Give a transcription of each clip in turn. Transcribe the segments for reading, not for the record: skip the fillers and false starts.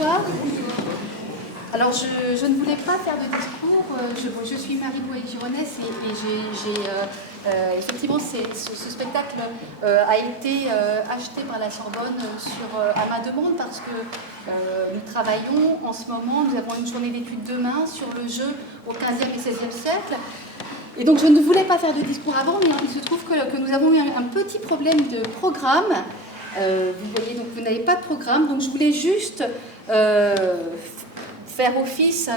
bonsoir. Alors, je ne voulais pas faire de discours. Je suis Marie-Louise Gironès et effectivement, ce spectacle a été acheté par la Sorbonne à ma demande parce que nous travaillons en ce moment, nous avons une journée d'études demain sur le jeu au XVe et XVIe siècle. Et donc, je ne voulais pas faire de discours avant, mais il se trouve que nous avons eu un petit problème de programme. Vous voyez, donc vous n'avez pas de programme, donc je voulais juste faire office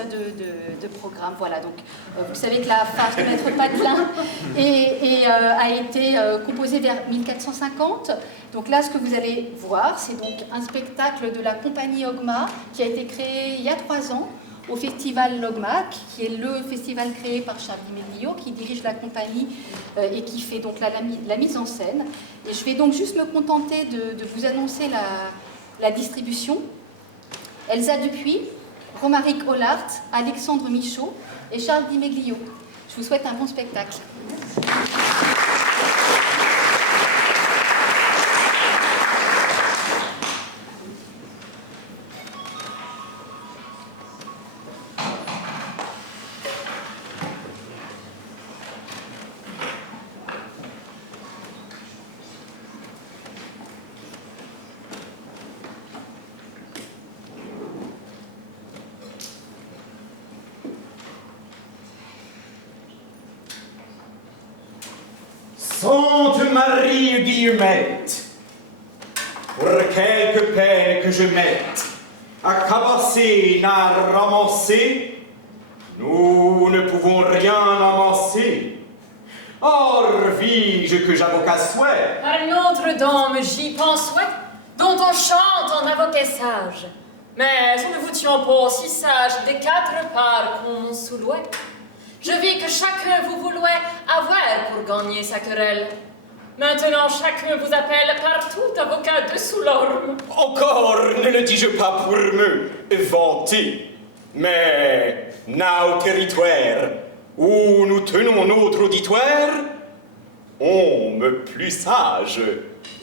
de programme. Voilà, donc vous savez que la phase de Maître Patelin a été composée vers 1450. Donc là, ce que vous allez voir, c'est donc un spectacle de la compagnie Ogma qui a été créé il y a 3 ans au festival Logmac, qui est le festival créé par Charles Di Meglio, qui dirige la compagnie et qui fait donc la mise en scène. Et je vais donc juste me contenter de vous annoncer la distribution. Elsa Dupuis, Romaric Hollart, Alexandre Michaud et Charles Di Meglio. Je vous souhaite un bon spectacle. Sainte Marie Guillemette, pour quelque peine que je mette à cabasser, à ramasser, nous ne pouvons rien amasser. Or, vis-je que j'avocat souhait. À Notre-Dame, j'y pensais, dont on chante en avocat sage. Mais nous ne vous tient pas si sage des 4 parts qu'on soulouait. Je vis que chacun vous voulait avoir pour gagner sa querelle. Maintenant, chacun vous appelle partout avocat de sous l'orme. Encore ne le dis-je pas pour me vanter, mais nos territoires où nous tenons notre auditoire, homme plus sage,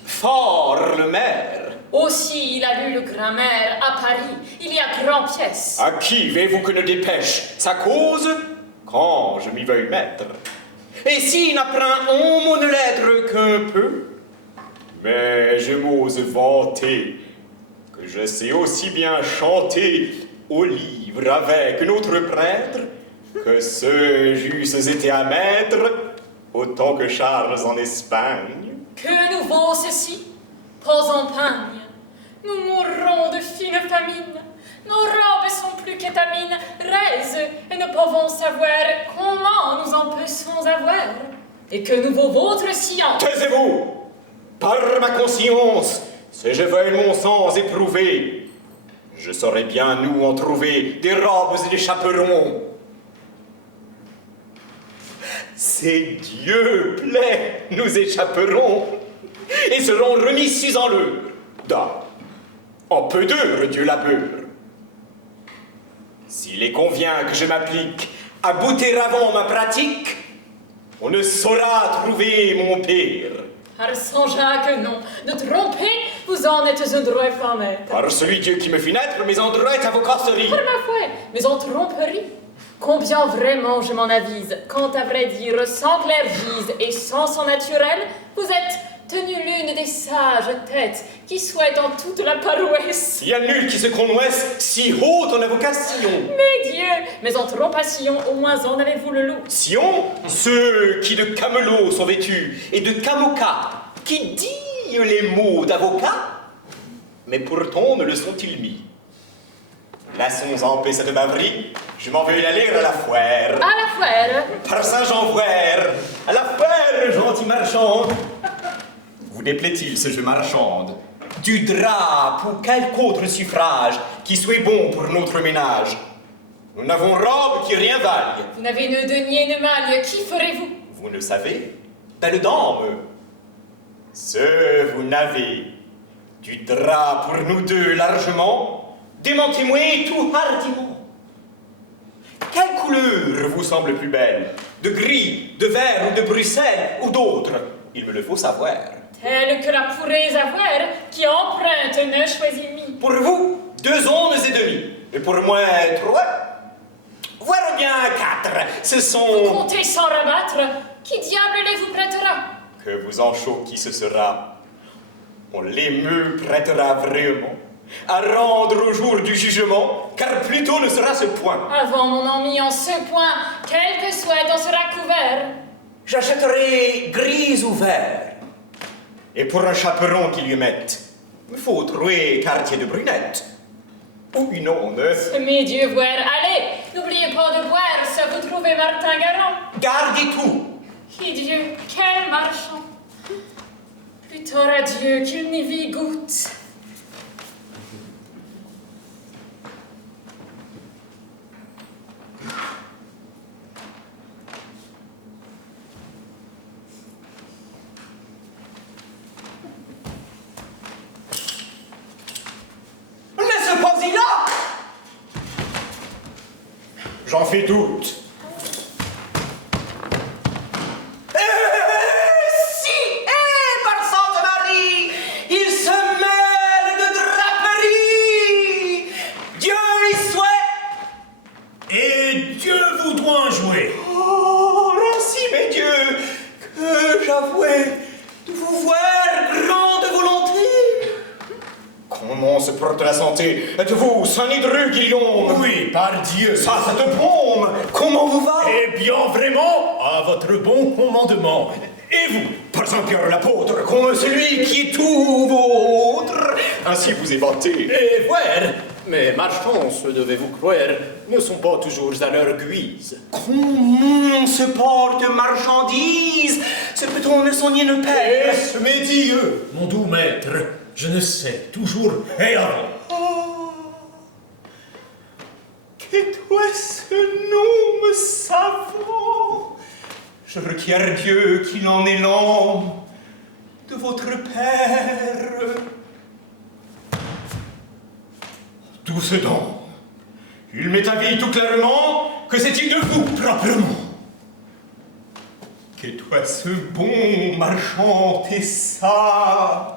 fort le maire. Aussi, il a lu le grammaire à Paris, il y a grand pièce. À qui vais-vous que ne dépêche sa cause quand je m'y veuille mettre? Et s'il n'apprend en mon lettre qu'un peu, mais je m'ose vanter que je sais aussi bien chanter au livre avec notre prêtre que ceux j'eussent été à mettre autant que Charles en Espagne. Que nous vaut ceci? Pas en pagne. Nous mourrons de fine famine. Nos robes sont plus qu'étamines, raises, et ne pouvons savoir comment nous en puissions avoir. Et que nous vaut votre science? Taisez-vous! Par ma conscience, si je veux mon sens éprouver, je saurais bien nous en trouver des robes et des chaperons. C'est Dieu plaît, nous échapperons, et seront remis sus en l'heure. En peu d'heures, Dieu la beurre. S'il est convient que je m'applique à bouter avant ma pratique, on ne saura trouver mon pire. Par Saint-Jacques, non. Ne trompez, vous en êtes un droit fin maître. Par celui Dieu qui me fit naître, mais en droit avocasserie. Par ma foi, mais en tromperie. Combien vraiment je m'en avise, quand à vrai dire, sans clergise et sans son naturel, vous êtes tenu l'une des sages têtes qui souhaitent en toute la paroisse. Il y a nul qui se connoisse si haute en avocation. Mais Dieu, mais en trompation, au moins en avez-vous le loup. Sion, ceux qui de camelots sont vêtus et de camoca, qui disent les mots d'avocat, mais pourtant ne le sont-ils mis. Laissons en paix cette baverie, je m'en vais aller à la foire. À la foire. Par Saint-Jean-Voir, à la foire, gentil marchand. Vous déplaît-il ce jeu marchande? Du drap ou quelque autre suffrage qui soit bon pour notre ménage? Nous n'avons robe qui rien vaille. Vous n'avez ne denier ne maille, qui ferez-vous? Vous ne savez, belle dame, ce vous n'avez du drap pour nous deux largement, démentez-moi tout hardiment. Quelle couleur vous semble plus belle? De gris, de vert ou de Bruxelles ou d'autres? Il me le faut savoir. Telle que la pourrais avoir, qui emprunte ne choisit mis. Pour vous, 2 ondes et demie. Et pour moi, 3. Voilà bien 4. Ce sont... Comptez sans rabattre. Qui diable les vous prêtera? Que vous en chaud qui ce sera. On les me prêtera vraiment à rendre au jour du jugement, car plus tôt ne sera ce point. Avant mon ennui en ce point, quel que soit, en sera couvert. J'achèterai gris ou vert. Et pour un chaperon qui lui mette, il faut trouver quartier de brunette. Ou une onde. Mes dieux, voir, allez, n'oubliez pas de boire, ça vous trouvez Martin Garand. Gardez tout. Qui Dieu, quel marchand. Plus tard à Dieu qu'il n'y vit goutte. N'est-ce pas il là? J'en fais doute. Se porte la santé. Êtes-vous Saint Hydru, Guillaume? Oui, par Dieu. Ça te paume. Comment vous va? Eh bien, vraiment, à votre bon commandement. Et vous, par Saint-Pierre l'apôtre, comme celui qui est tout vôtre, ainsi vous est vanté. Et voir, mais marchands, devez-vous croire, ne sont pas toujours à leur guise. Comment se porte marchandise? Ce peut-on ne soigner ne père? Est-ce médieux, mon doux maître? Je ne sais, toujours et avant. Oh, que toi ce nom savant? Je requiers Dieu qu'il en est l'âme de votre père. Douce dame, il m'est avis tout clairement que c'est-il de vous proprement. Que toi ce bon marchand et sage.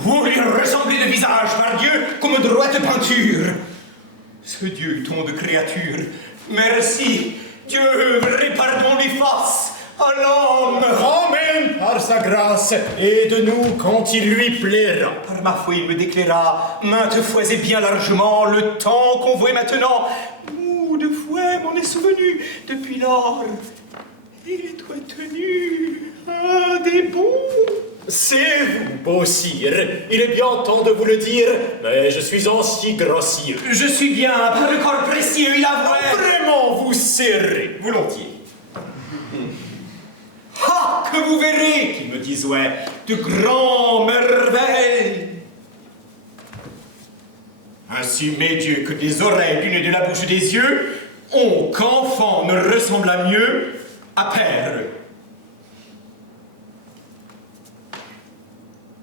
Vous lui ressemblez de visage, par Dieu, comme droite peinture. Ce Dieu ton de créature, merci, Dieu, répardons les faces à l'homme. Amen, par sa grâce, aide-nous quand il lui plaira. Par ma foi, il me déclara maintes fois et bien largement le temps qu'on voit maintenant. De fois m'en est souvenu depuis lors. Et toi tenu un des bons. C'est vous, beau sire. Il est bien temps de vous le dire, mais je suis en si grossier. Je suis bien, par le corps précieux, il avouait. Vraiment vous serrez. Volontiers. Ah, que vous verrez, qu'il me disent, ouais, de grands merveilles. Ainsi, mes dieux, que des oreilles l'une de la bouche des yeux, ont qu'enfant ne ressemble à mieux à père.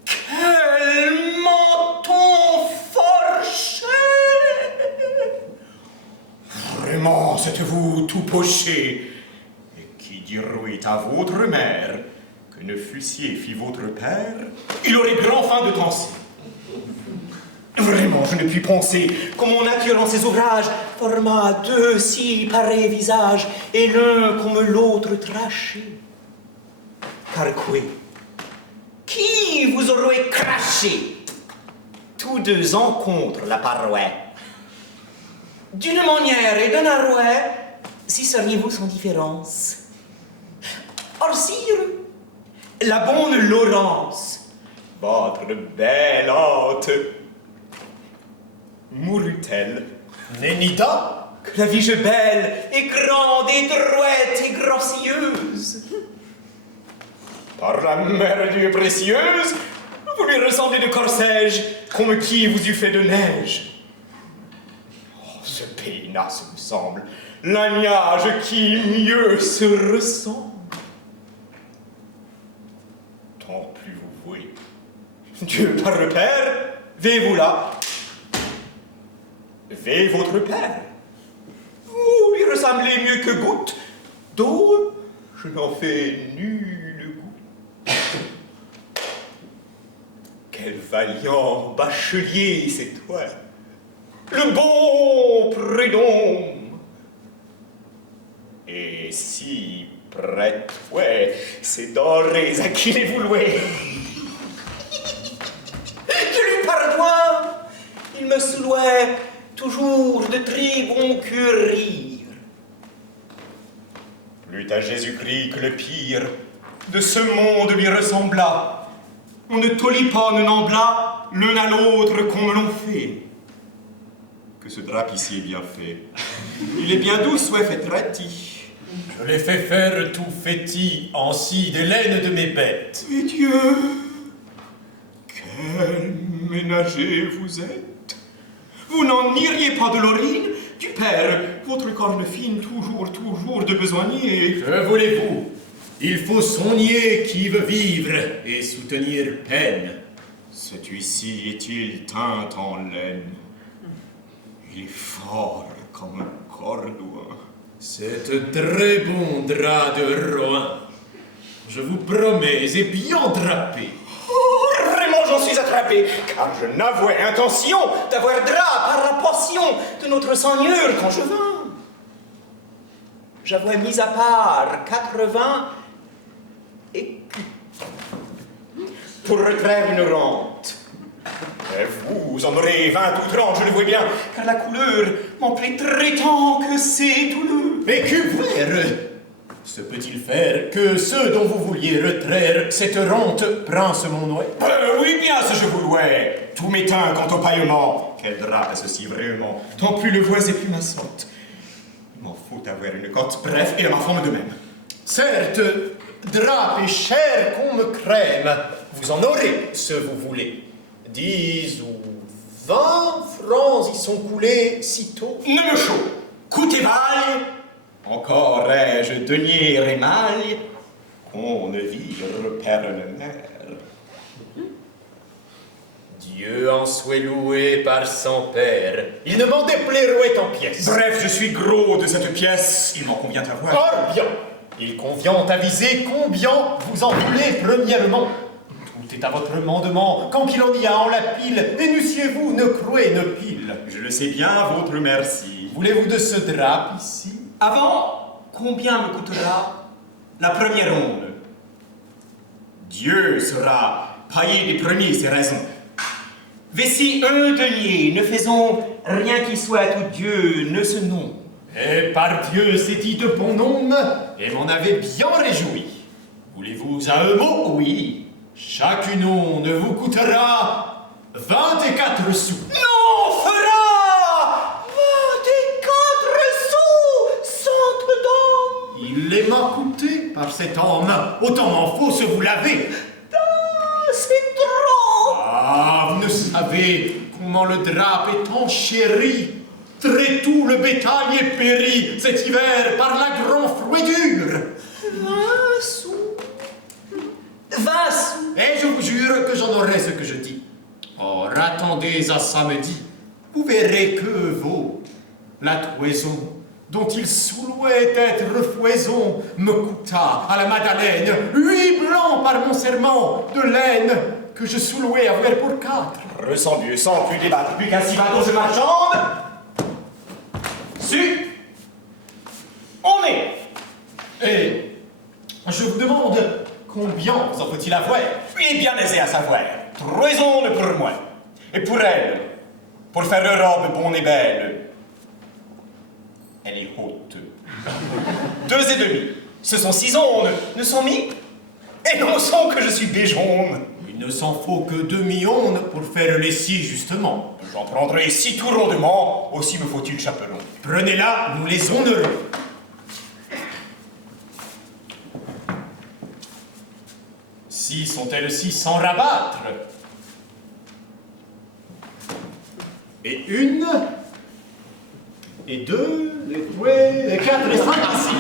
Quel menton forché! Vraiment, êtes-vous tout poché? Et qui dirait à votre mère que ne fussiez fit votre père, il aurait grand fin de penser. Vraiment, je ne puis penser comme mon nature en ses ouvrages forma deux si pareils visages, et l'un comme l'autre traché. Car quoi? Qui vous aurait craché? Tous deux en contre la paroi. D'une manière et d'un arouet, si seriez-vous sans différence? Or, sire, la bonne Laurence, votre belle hôte, mourut-elle? Nénida? Que la vie belle et grande et droite et gracieuse. Par la mère Dieu précieuse, vous lui ressemblez de corsage comme qui vous eût fait de neige. Oh, ce pénasse me semble l'agnage qui mieux se ressemble. Tant plus vous voyez. Dieu par le Père, veuillez-vous là. Veuillez votre Père. Vous lui ressemblez mieux que goutte d'eau, je n'en fais nul goût. Quel vaillant bachelier, c'est toi! Le bon Prudhomme! Et si près de toi, c'est doré à qui les voulouez! Je lui pardonne! Il me soulouait toujours de très bon cœur rire. Plût à Jésus-Christ que le pire de ce monde lui ressembla. On ne tolit pas, ne n'embla l'un à l'autre qu'on me l'on fait. Que ce drap ici est bien fait. Il est bien doux, soit fait rati. Je l'ai fait faire tout fétis en scie des laines de mes bêtes. Et Dieu, quel ménager vous êtes. Vous n'en iriez pas de l'orine du père, votre corne fine, toujours de besoigner. Que voulez-vous? Il faut soigner qui veut vivre et soutenir peine. Cet huissier est-il teint en laine? Il est fort comme un cordouin. C'est un très bon drap de Rouen. Je vous promets, est bien drapé. Oh, vraiment, j'en suis attrapé, car je n'avouais intention d'avoir drap par la passion de notre Seigneur quand je vins. J'avouais mis à part 80 écus pour retraire une rente. Et vous en aurez 20 ou 30, je le vois bien, car la couleur m'en plaît très tant que c'est douleux. Mais que faire? Se peut-il faire que ceux dont vous vouliez retraire cette rente, prince mon ouai? Oui, bien, ce je vous louais. Tous mes teints quant au paillement. Quel drap est ceci vraiment? Tant plus le vois et plus ma sorte. Il m'en faut avoir une cote, bref, et à ma forme de même. Certes, drap et chair qu'on me crème, vous en aurez, ce vous voulez. 10 ou 20 francs y sont coulés sitôt. Ne me chaud, coûtez vaille. Encore ai-je denier émail qu'on ne vire père ne mère. Dieu en soit loué par son père. Il ne m'en déplairait en pièces. Bref, je suis gros de cette pièce, il m'en convient à voir. Or bien, il convient aviser combien vous en voulez premièrement. Tout est à votre mandement, quand qu'il en y a en la pile, et n'eussiez-vous ne croué ne pile. Je le sais bien, votre merci. Voulez-vous de ce drap ici? Avant, combien me coûtera la première onde? Dieu sera paillé des premiers, c'est raison. Voici un denier, ne faisons rien qui soit tout Dieu ne se nomme. Et par Dieu, c'est dit de bon nom, et m'en avait bien réjoui. Voulez-vous à un mot? Oui. Chacune onde vous coûtera 24 sous. Non, fera 24 sous, centre d'homme. Il les m'a coûté par cet homme, autant m'en faut se vous laver. Ah, c'est trop. Ah, vous ne savez comment le drap est enchéri. Très tout le bétail est péri cet hiver par la grande froidure. 20 sous. 20 sous. Et je vous jure que j'en aurai ce que je dis. Or, attendez à samedi, vous verrez que vaut la toison dont il soulouait être foison me coûta à la Madeleine 8 blancs par mon serment de laine que je soulouais avoir pour 4. Ressent mieux, sans plus débattre, plus qu'un si bateau je marchande. Su. On est. Et je vous demande combien vous en faut-il avoir? Puis bien aisé à savoir. Troison pour moi. Et pour elle, pour faire robe bonne et belle, elle est haute. 2 et demi. Ce sont 6 ondes, ne sont mis? Et non sont que je suis béjon. Il ne s'en faut que demi-onde pour faire les 6 justement. J'en prendrai 6 tout rondement, aussi me faut-il chaperon. Prenez-la, nous les honorons. Si sont-elles-ci sans rabattre? Et 1, et 2, et 3, et 4, et 5, ici.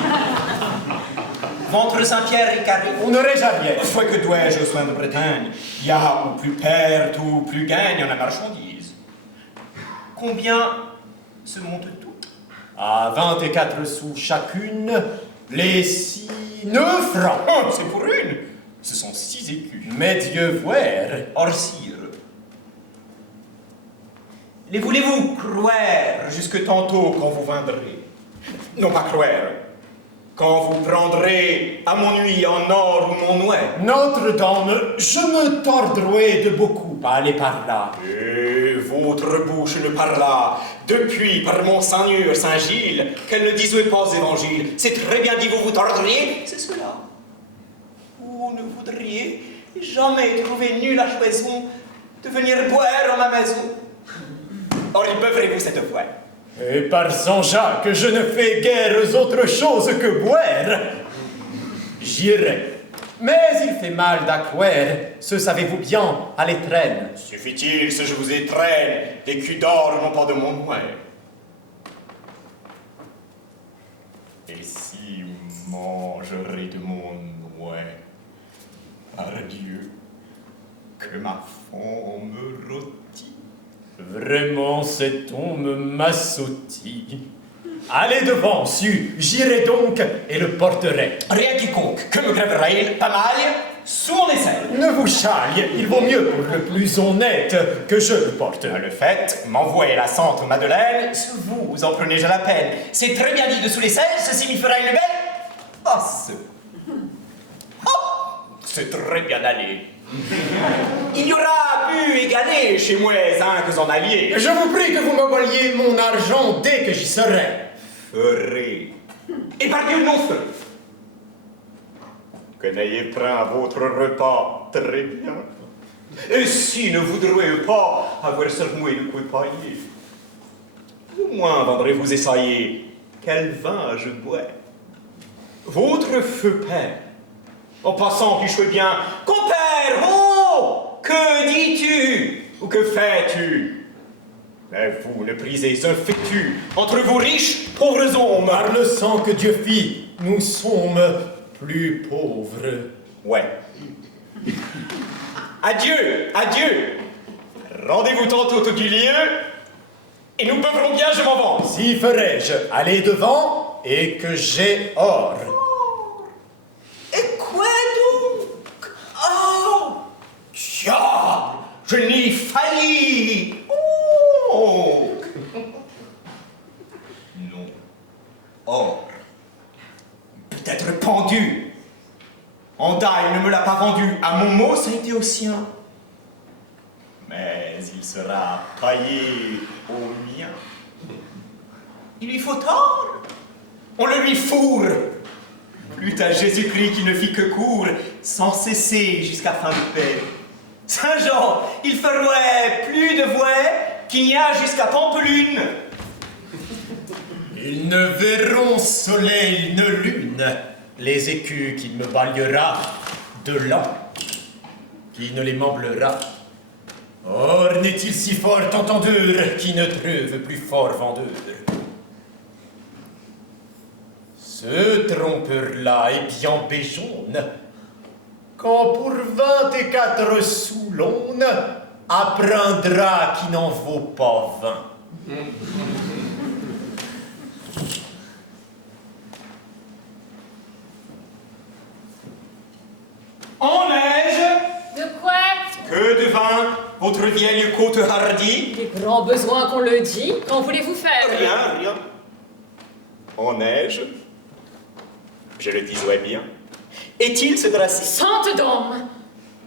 Ventre Saint-Pierre et carré. On n'aurait jamais. Fois que dois-je aux soins de Bretagne, il y a ou plus perte ou plus gagne en la marchandise. Combien se monte tout? À 24 sous chacune, les 6, 9 francs. Oh, c'est pour une. Ce sont 6 écus. Mais Dieu voir. Or, sire, Les voulez-vous croire jusque tantôt quand vous viendrez? Non pas croire, quand vous prendrez à mon nuit en or ou mon ouai. Notre-Dame, je me tordrai de beaucoup à aller par là. Et votre bouche ne parla depuis par mon Seigneur Saint-Gilles qu'elle ne disait pas évangile. C'est très bien dit, vous vous tordriez, c'est cela. Vous ne voudriez jamais trouver nulle choison de venir boire en ma maison. Or, il beuverez-vous cette fois. Et par Saint-Jacques, je ne fais guère autre chose que boire. J'irai. Mais il fait mal d'acquérir, ce savez-vous bien, à l'étrenne. Suffit-il, ce je vous étraîne, des culs d'or non pas de mon ouai. Et si vous mangerez de mon ouai, par Dieu, que ma faim me rôtit. Vraiment, cet homme m'assotit. Allez devant, su, j'irai donc et le porterai. Rien quiconque, que me grèvera-il, pas mal, sous mon aisselle. Ne vous chaille, il vaut mieux pour le plus honnête que je le porte. Le fait, m'envoyer la Sainte Madeleine, vous en prenez à la peine. C'est très bien dit dessous l'aisselle, ceci m'y fera une belle passe. Oh, c'est très bien allé. Il y aura pu égaler chez moi un que en alliés. Je vous prie que vous me voliez mon argent dès que j'y serai. Ferai. Et par Dieu non ferai. Que n'ayez pris votre repas très bien. Et si ne voudriez pas avoir sermoué de quoi pailler, au moins vendrez-vous essayer quel vin je bois. Votre feu père, en passant qui chouette bien, compère, oh, que dis-tu ou que fais-tu? Mais vous ne brisez un fétu entre vous riches, pauvres hommes. Par le sang que Dieu fit, nous sommes plus pauvres. Ouais. Adieu, adieu. Rendez-vous tantôt au du lieu, et nous beuvrons bien, je m'en vante. Si ferai-je, allez devant et que j'ai or. Et quoi donc? Oh, tiens, je n'y faillis. Oh. Non. Or, peut-être pendu. Andaille ne me l'a pas vendu. À mon mot, ça a été au sien. Mais il sera paillé au mien. Il lui faut tort. On le lui fourre. Plût à Jésus-Christ qui ne fit que court, sans cesser jusqu'à fin de paix. Saint Jean, il ferait plus de voix qu'il n'y a jusqu'à Pampelune. Ils ne verront soleil ni lune, les écus qu'il me balayera de là, qui ne les memblera. Or n'est-il si fort entendeur qui ne trouve plus fort vendeur? Ce trompeur-là est bien béjaune, quand pour 24 sous l'aune apprendra qu'il n'en vaut pas 20. En neige, De quoi? que devint votre vieille côte hardie? Des grands besoins qu'on le dit. Qu'en voulez-vous faire? Rien, rien. En neige, je le disais bien, est-il ce dracé? Sainte dame!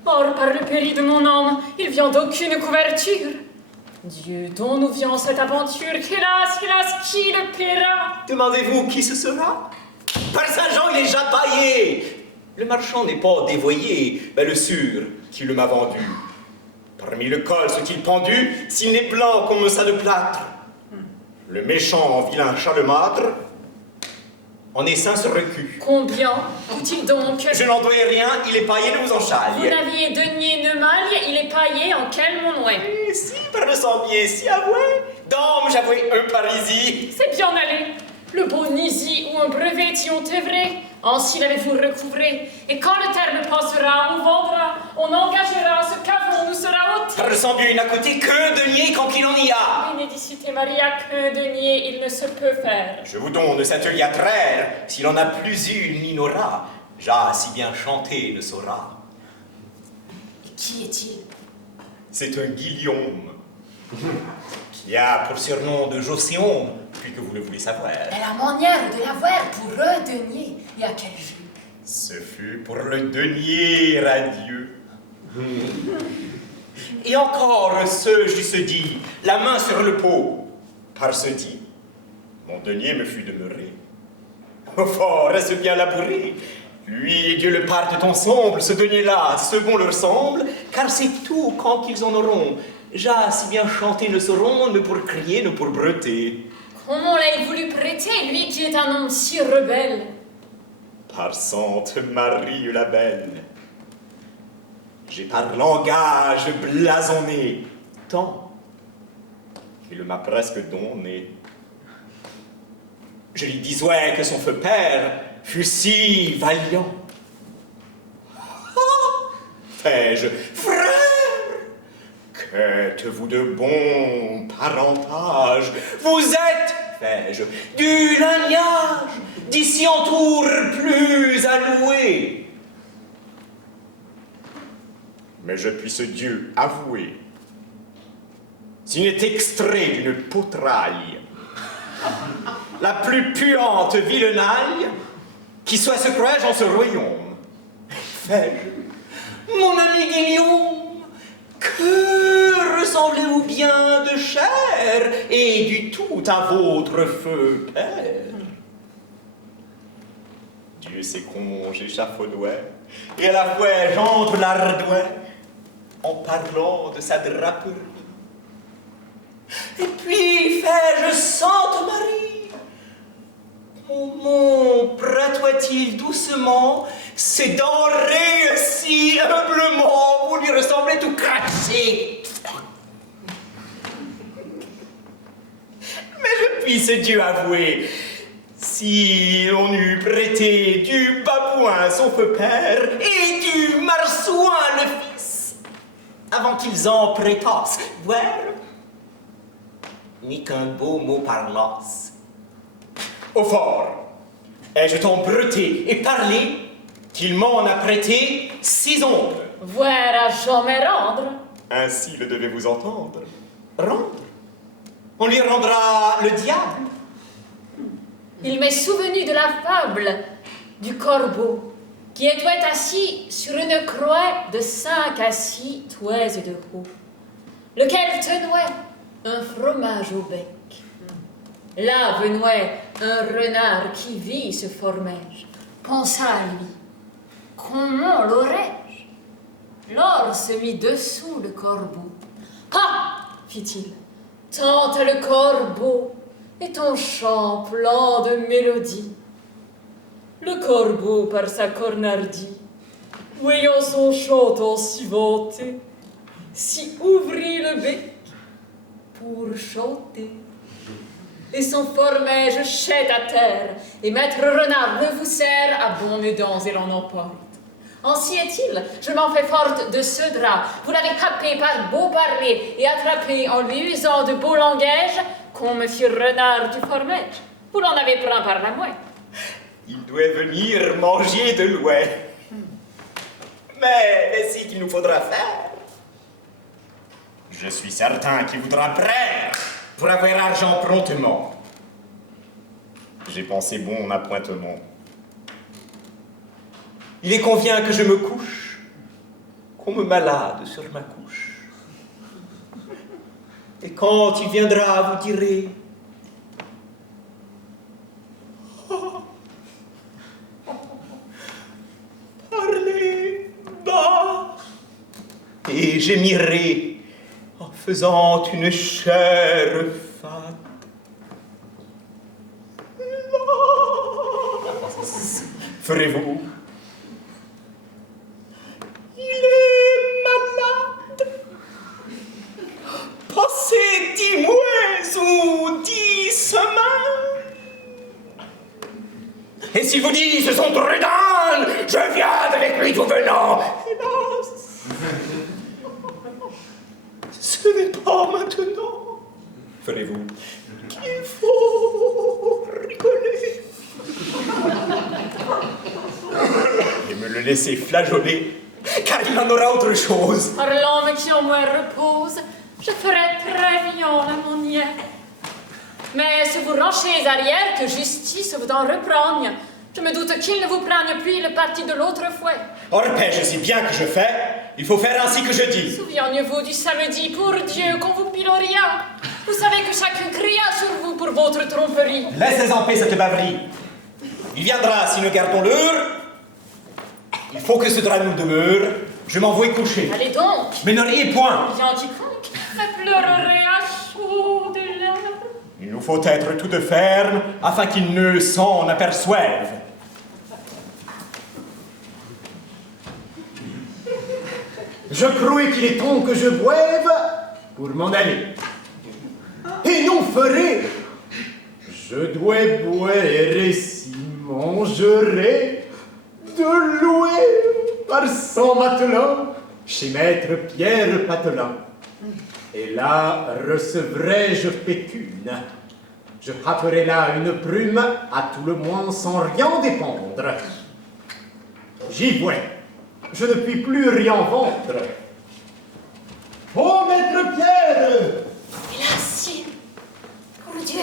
Or, par le péri de mon âme, il vient d'aucune couverture. Dieu, dont nous vient cette aventure, qu'hélas, hélas, qui le paiera? Demandez-vous qui ce sera? Par Saint-Jean, il est japaillé. Le marchand n'est pas dévoyé, mais le sûr qui le m'a vendu. Parmi le col, ce-t-il pendu, s'il n'est blanc comme ça de plâtre? Le méchant, vilain Charlemâtre, en essaim se recule. Combien coûte-t-il donc? Je n'en dois rien, il est paillé, ne vous en Vous chaille. n'aviez denier ne maille, il est paillé en quel monouet? Et si, par le sang bien, si avoué. Dame, j'avouais un parisis. C'est bien allé. Le beau nisi ou un brevet y ont œuvré. Ainsi l'avez-vous recouvré. Et quand le terme passera, on vendra, on engagera, ce qu'avons nous sera ôté. Par le sang bien, il n'a coûté qu'un denier quand qu'il en y a. Bénédicité Maria, qu'un denier il ne se peut faire. Je vous donne cette liatraire, s'il en a plus une, ni n'aura. Ja, si bien chanter ne saura. Et qui est-il? C'est un Guillaume. qui a pour surnom de Jocéon, puisque vous le voulez savoir. Mais la manière de l'avoir pour un denier, et à quel jeu? Ce fut pour le denier à Dieu. Et encore ce j'eusse dit, la main sur le pot, par ce dit, mon denier me fut demeuré. Au fort, est-ce bien labouré? Lui et Dieu le partent ensemble, ce denier-là, ce bon leur semble, car c'est tout quand qu'ils en auront. Ja, si bien chanter ne sauront, ne pour crier, ne pour bretter. Comment l'a-il voulu prêter, lui qui est un homme si rebelle? Par Sainte Marie la Belle, j'ai par langage blasonné tant qu'il m'a presque donné. Je lui disais que son feu père fut si valiant. Ah, fais-je, frère, qu'êtes-vous de bon parentage? Vous êtes, fais-je, du lignage d'ici en tour plus alloué. Mais je puis ce Dieu avouer, s'il est extrait d'une poutraille, la plus puante villenaille qui soit se croise en ce royaume. Fais-je, mon ami Guillaume, que ressemblez-vous bien de chair et du tout à votre feu père? Dieu sait comment j'échafaudouais, et à la fois j'entre l'ardouais en parlant de sa draperie. Et puis fais-je Sainte Marie, comment pratoie-t-il doucement ces denrées si humblement, vous lui ressemblez tout craché. Mais je puisse Dieu avouer, si on eût prêté du babouin son feu père et du marsouin le fils, avant qu'ils en prêtassent, voir, ni qu'un beau mot parlasse. Au fort, ai-je tant breté et parlé qu'il m'en a prêté 6 ondes. Voir à jamais rendre. Ainsi le devez-vous entendre. Rendre? On lui rendra le diable. Il m'est souvenu de la fable du corbeau qui était assis sur une croix de 5 à 6 toises de haut, lequel tenait un fromage au bec. Là venait un renard qui vit ce fromage, pensa à lui, comment l'aurais-je? L'or se mit dessous le corbeau. Ah, fit-il, tente le corbeau et ton chant plein de mélodie. Le corbeau, par sa cornardie, voyant son chant si vanté, s'y ouvrit le bec pour chanter. Et son formage jette à terre, et maître renard le vous serre à bon dents et l'en emporte. Ainsi est-il, je m'en fais forte de ce drap. Vous l'avez happé par beau parler et attrapé en lui usant de beau langage, qu'on monsieur renard du formage. Vous l'en avez pris par la mouette. Il doit venir manger de loin. Mais est-ce qu'il nous faudra faire? Je suis certain qu'il voudra prêt pour avoir argent promptement. J'ai pensé bon appointement. Il est convient que je me couche, qu'on me malade sur ma couche. Et quand il viendra, vous direz, oh, parlez bas, et j'émirai en faisant une chair fade. Ferez-vous? Il est malade. Passez 10 mois ou 10 semaines. Et si vous dites ce sont Trudan, je viens avec lui tout venant. Hélas, ce n'est pas maintenant. Ferez-vous qu'il faut rigoler et me le laisser flageoler, car il en aura autre chose. Par l'homme qui en moi repose, je Je ferai très bien l'ammoniaque. Mais si vous ranchez arrière, que justice vous en reprenne. Je me doute qu'il ne vous prenne plus le parti de l'autre fouet. Or, je sais bien que je fais. Il faut faire ainsi que je dis. Souvenez-vous du samedi, pour Dieu, qu'on vous piloria. Vous savez que chacun cria sur vous pour votre tromperie. Laissez en paix cette baverie. Il viendra si nous gardons l'heure. Il faut que ce drap nous demeure. Je m'en vais coucher. Allez donc. Mais ne riez point. Bien quiconque me pleurerait à chaudes larmes. Il nous faut être tout de ferme afin qu'il ne s'en aperçoive. Je crois qu'il est temps que je boive pour m'en aller. Et non ferai. Je dois boire et si mangerai de louer par 100 matelas chez maître Pierre Patelin. Et là recevrai-je pécune. Je frapperai là une plume, à tout le moins sans rien dépendre. J'y vois. Je ne puis plus rien vendre. Oh, maître Pierre! Hélas, sire, pour Dieu,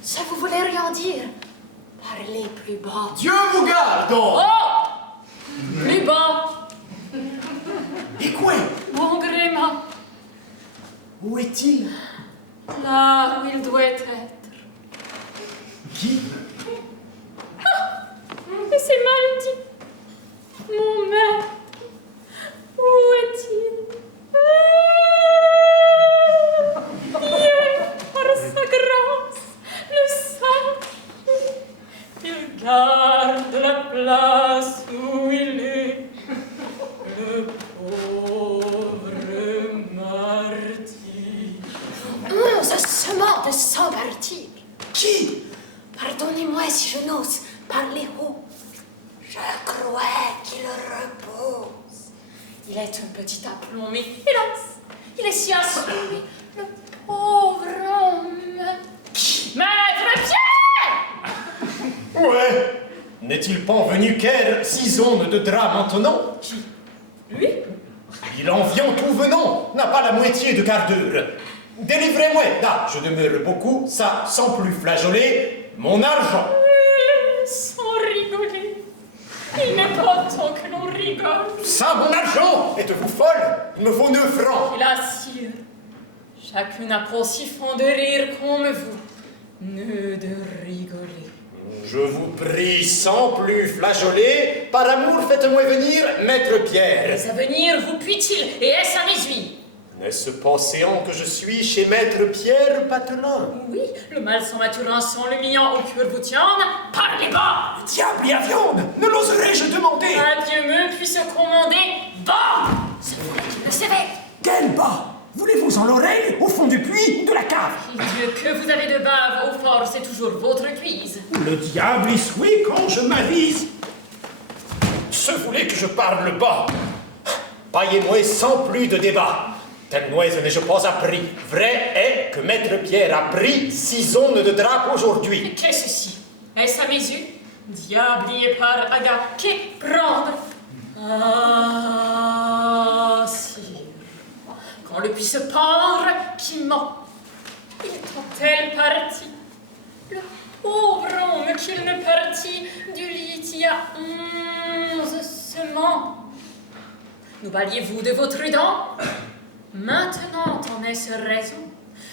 ça vous voulait rien dire. Parlez plus bas. Dieu vous garde! Oh! Plus bas. Et quoi? Mon gréement, Où est-il? là où il doit être. Qui? Mais c'est mal dit. Mon maître, où est-il? Dieu, par sa grâce, le sage, il garde la place où il est, le pauvre martyr. 11 semaines sans partir. Qui? Pardonnez-moi si je n'ose parler haut. Je crois qu'il repose. Il est un petit aplomb, mais hélas, il est si assommé, le pauvre homme. Maître Pierre! Ouais. N'est-il pas venu qu'ère 6 ondes de drap maintenant? Qui? Lui? Il en vient tout venant, n'a pas la moitié de quart d'heure. Délivrez-moi, là, je demeure beaucoup, ça, sans plus flageoler, mon argent. Sans rigoler. Il n'est pas temps que l'on rigole. Ça, mon argent! Êtes-vous folle? Il me faut 9 francs. Hélas, sire, chacune a pas si fond de rire comme vous. Ne de rigoler. Je vous prie, sans plus flageoler, par amour, faites-moi venir, maître Pierre. Les avenirs vous puit-il, et est-ce à mes huiles? N'est-ce pas séant que je suis chez maître Pierre Patelin? Oui, le mal sans maturin, sans le mignon au cœur vous tienne, parlez bas! Diable et à viande, ne l'oserais-je demander? Un Dieu me puisse commander, bas! Ce voulait qu'il me s'éveille. Quel bas? Voulez-vous en l'oreille, au fond du puits ou de la cave? Dieu que vous avez de bave, au fort, c'est toujours votre cuise. Le diable y suit quand je m'avise. Ce voulait que je parle bas. Paillez-moi sans plus de débat. Telle noise n'ai-je pas appris. Vrai est que maître Pierre a pris 6 ondes de drap aujourd'hui. Et qu'est-ce ceci? Est-ce à mes yeux? Diable y est par aga, qu'est prendre? Ah, sire, quand le puisse pendre, qui ment? Il est en telle partie. Le pauvre homme qu'il ne partit du lit il y a 11 semaines. Nous baliez-vous de votre dent? Maintenant en est-ce raison?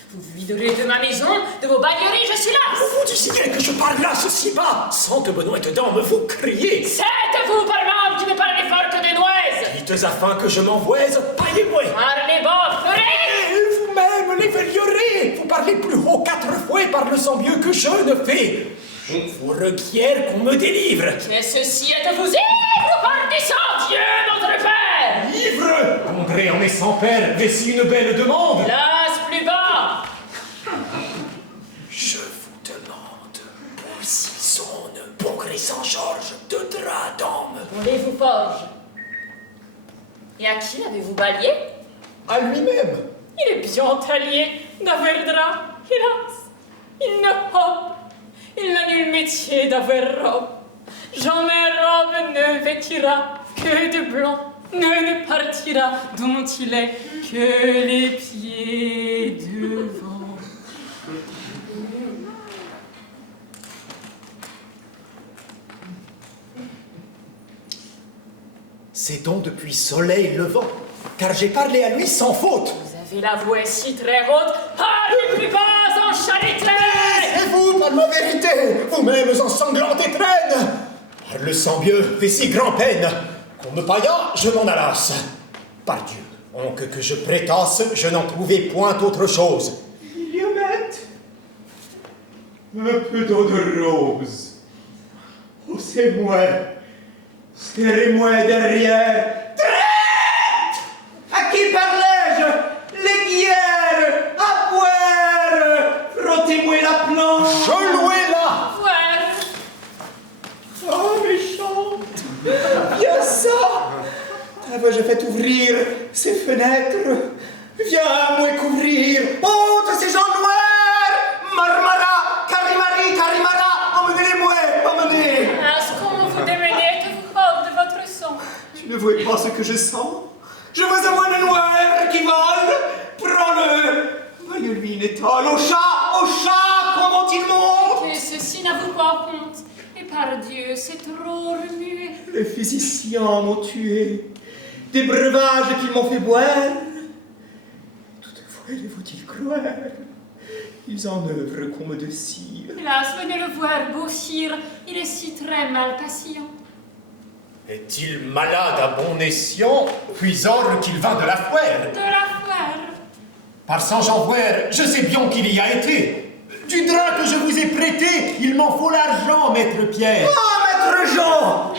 Vous viderez de ma maison, de vos bailleries, je suis là! Vous disiez que je parle là ceci bas, sans que Benoît dedans me vous criez. C'est vous, par l'homme qui ne parlez fort que des noises! Dites afin que je m'envoise, paillez-moi. Parlez bas, pleurez! Et vous-même les veillerez. Vous parlez plus haut 4 fois par le sang mieux que je ne fais. Je vous requiers qu'on me délivre. Mais ceci êtes-vous ivre, par des sang Dieu, notre Père! Ivre! André en est sans père, voici une belle demande. Hélas, plus bas! Je vous demande pour 6 zones, Bongré Saint-Georges, de drap d'homme. On les vous forge. Et à qui l'avez-vous balayé? À lui-même. Il est bien taillé, d'Averdra, hélas. Il ne hope. Il n'a nul métier d'avoir robe. Jamais robe ne vêtira que de blanc. ne partira dont il est que les pieds devant. C'est donc depuis soleil levant, car j'ai parlé à lui sans faute. Vous avez la voix si très haute, parlez plus bas en charité! Et vous, par ma vérité, vous-mêmes ensanglantés traîne. Par le sang-bieux fait si grand peine, qu'on me païa, je m'en allasse. Par Dieu, donc que je prétasse, je n'en trouvais point autre chose. Guillemette, un peu d'eau de rose. Oh, c'est moi. Serrez-moi derrière. Traite! À qui parlais-je? L'éguière! À boire! Frottez-moi la planche! Je louais là. Voilà. Oh, méchante! Viens ça! Je fais ouvrir ces fenêtres. Viens, moi couvrir. Oh, tous ces gens noirs! Marmara! Carimara! Emmenez-les-moi! Emmenez! Est-ce qu'on vous démenez que vous porte de votre sang? Tu ne vois pas ce que je sens? Je vois un moine noir qui vole. Prends-le. Voyez-lui une étole. Au chat, comment il monte? Que ceci n'a vous pas honte. Et par Dieu, c'est trop remué. Les physiciens m'ont tué. Des breuvages qu'ils m'ont fait boire. Toutefois, les faut-il croire? Ils en œuvrent comme de cire. Hélas, venez le voir, beau sire. Il est si très mal patient. Est-il malade à bon escient, puis ordre qu'il vint de la foire? De la foire. Par Saint-Jean-Vouer, je sais bien qu'il y a été. Du drap que je vous ai prêté, il m'en faut l'argent, maître Pierre. Ah, maître Jean!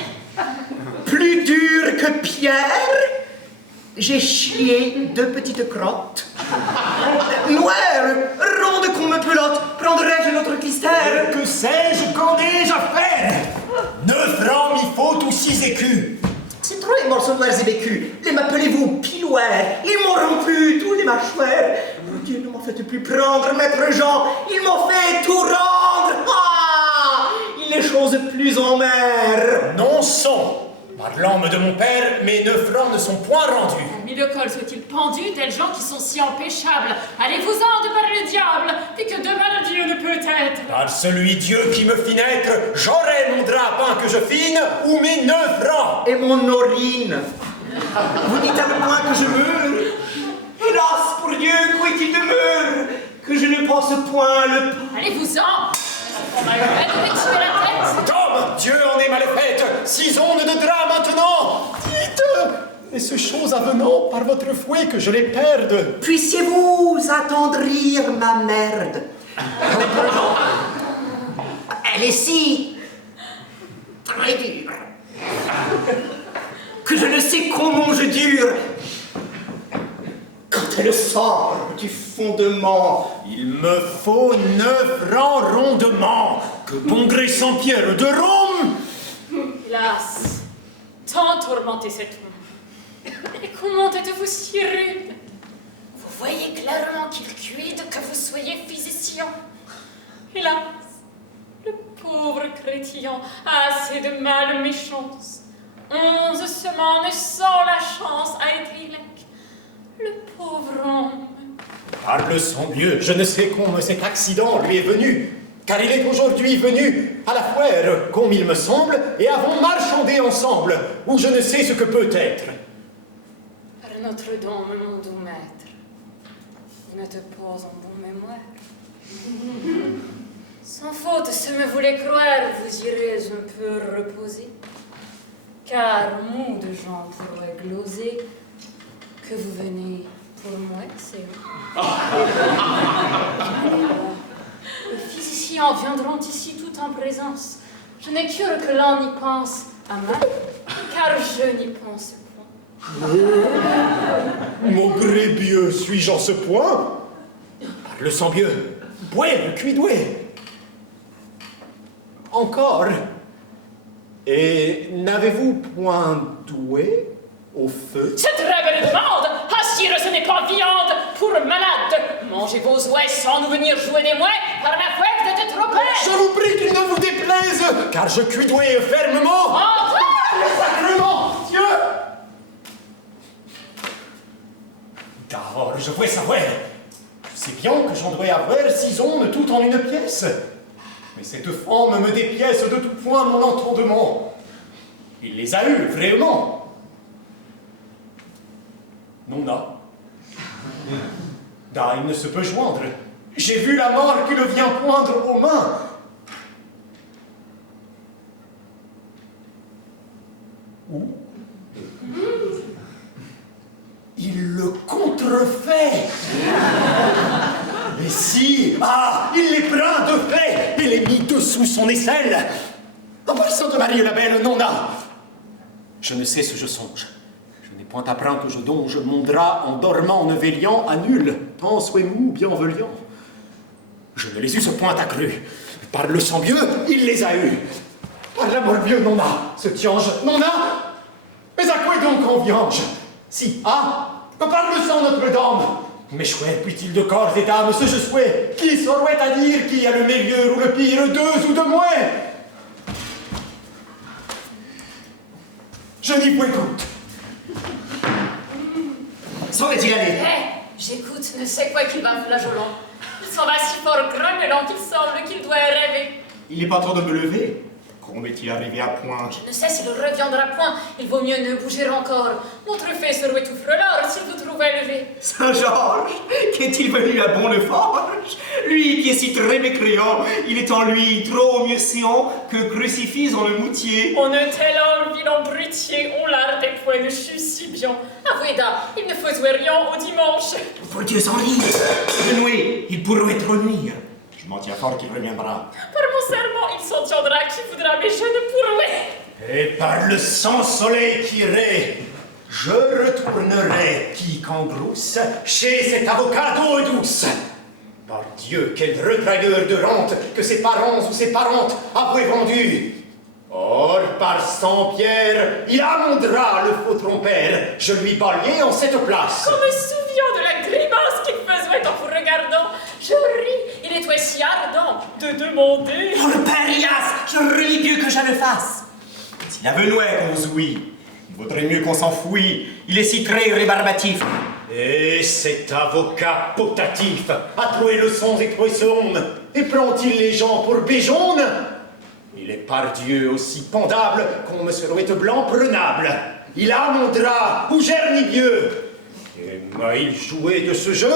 Plus dur que Pierre, j'ai chié 2 petites crottes. Noires, rondes comme une pelote, prendrais-je notre clistère? Que sais-je, qu'en ai-je à faire? 9 francs m'y faut ou 6 écus. C'est trop les morceaux noirs et bécus. Les m'appelez-vous pilouères. Ils m'ont rompu tous les mâchoires. Oh Dieu, ne m'en faites plus prendre, maître Jean. Ils m'ont fait tout rendre. Ah! Il est chose plus en mer. Non sont. Par l'âme de mon père, mes 9 francs ne sont point rendus. Mais le col soit-il pendu, tels gens qui sont si empêchables? Allez-vous-en de par le diable, et que de par Dieu ne peut être. Par celui Dieu qui me fit naître, j'aurai mon drapin que je fine, ou mes 9 francs. Et mon orine. Vous dites à le point que je meure. Hélas, pour Dieu, qu'il demeure, que je ne pense point le pas. Allez-vous-en. On m'a eu de tirer la tête. Tom, Dieu en est mal faite. 6 ondes de drap maintenant. Dites, est-ce chose avenant par votre fouet que je les perde? Puissiez-vous attendrir ma merde? Elle est si très dure que je ne sais comment je dure. Quand elle sort du fondement, Il me faut 9 francs rondement. Que bon gré sans pierre de Rome. Hélas, tant tourmenté cet homme. Et comment êtes-vous si rude? Vous voyez clairement qu'il cuide que vous soyez physicien. Hélas, le pauvre chrétien a assez de mal méchance. 11 semaines sans la chance a été élec. Le pauvre homme. Par le sang Dieu, je ne sais comment cet accident lui est venu, car il est aujourd'hui venu à la foire, comme il me semble, et avons marchandé ensemble, ou je ne sais ce que peut être. Par Notre-Dame, mon doux maître, vous n'êtes pas en bon mémoire. Sans faute, si me voulez croire, vous irez un peu reposer, car mot de gens pourraient gloser que vous venez pour moi, c'est les physiciens viendront ici tout en présence. Je n'ai cure que l'on y pense à moi, car je n'y pense point. Mon grébieux, suis-je en ce point? Par le sang Dieu, boire, cuidoué. Encore. Et n'avez-vous point doué au feu? C'est très belle demande. Ah, sire, ce n'est pas viande pour malade. Mangez vos ouets sans nous venir jouer des mouets par la fête de trop Je vous prie qu'il ne vous déplaise, car je cuidouai fermement. Encore Le sacrement, Dieu! D'abord, je veux savoir. Je sais bien que j'en dois avoir 6 ondes tout en une pièce. Mais cette femme me dépièce de tout point mon entendement. Il les a eus, vraiment. Non, là. Da, il ne se peut joindre. J'ai vu la mort qui le vient poindre aux mains. Où? Il le contrefait. Et si, il les prend de fait et les mit dessous son aisselle. En passant de Marie la Belle, non, là. Je ne sais ce que je songe. Je n'ai point apprend que je donge mon drap en dormant, en ne veillant à nul, tant soit mou, bienveillant. Je ne les eusse point accrus. Par le sang vieux, il les a eus. Par l'amour vieux, non, là. Ce tiange, non, là. Mais à quoi donc on viange? Si, par le sang Notre-Dame. Mais chouette, puis-il de corps et d'âme, ce je souhaite, qui saurait à dire qui a le meilleur ou le pire, 2 ou de moins? Je n'y vois écoute. S'en est-il allé? J'écoute, ne sais quoi qu'il va flageolant. Il s'en va si fort grognelant qu'il semble qu'il doit rêver. Il n'est pas temps de me lever. Comment est-il arrivé à point? Je ne sais s'il reviendra point. Il vaut mieux ne bouger encore. Notre fait se rouet tout frelard s'il vous trouvait levé. Saint-Georges, qu'est-il venu à bon le forge? Lui qui est si très mécréant, il est en lui trop mieux séant que crucifix en le moutier. On ne tel or vilain brutier, on l'art des points de chus si bien. Avouez da, il ne faut jouer rien au dimanche. Pour Dieu sans rire, renoué, il pourrait être nuire. Je m'en tiens fort qu'il reviendra. Par mon serment, il s'en tiendra qui voudra, mais je ne pourrai. Et par le sang soleil qui rait, je retournerai qui qu'engrousse chez cet avocat d'eau douce. Par Dieu, quel retrailleur de rente que ses parents ou ses parentes avouaient vendu. Or, par Saint-Pierre, il amondera le faux trompère. Je lui balaye en cette place. Qu'on me souviens de la grimace qu'il faisait en vous regardant. Je ris, il est si ardent de demander. Oh, le père Ias, je relis mieux que je le fasse. S'il avenouait qu'on zouit, il vaudrait mieux qu'on s'enfouit. Il est si très rébarbatif. Et cet avocat potatif a trouvé leçons et poissons, et prend-il les gens pour béjaunes? Il est par Dieu aussi pendable qu'on me serait blanc prenable. Il a mon drap ou gernibieux. Et m'a-il joué de ce jeu?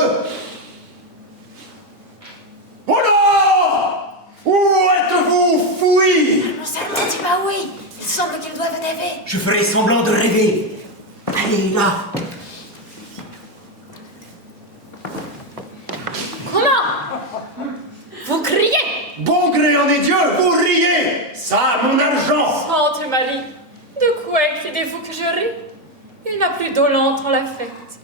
Oh là! Où êtes-vous, fouille? Mon serment dit bah oui, il semble qu'il doive rêver. Je ferai semblant de rêver. Allez, là. Comment? Vous criez? Bon gré en est Dieu, vous riez! Ça, mon argent! Sainte Marie, de quoi cridez-vous que je ris? Il n'a plus dolente en la fête.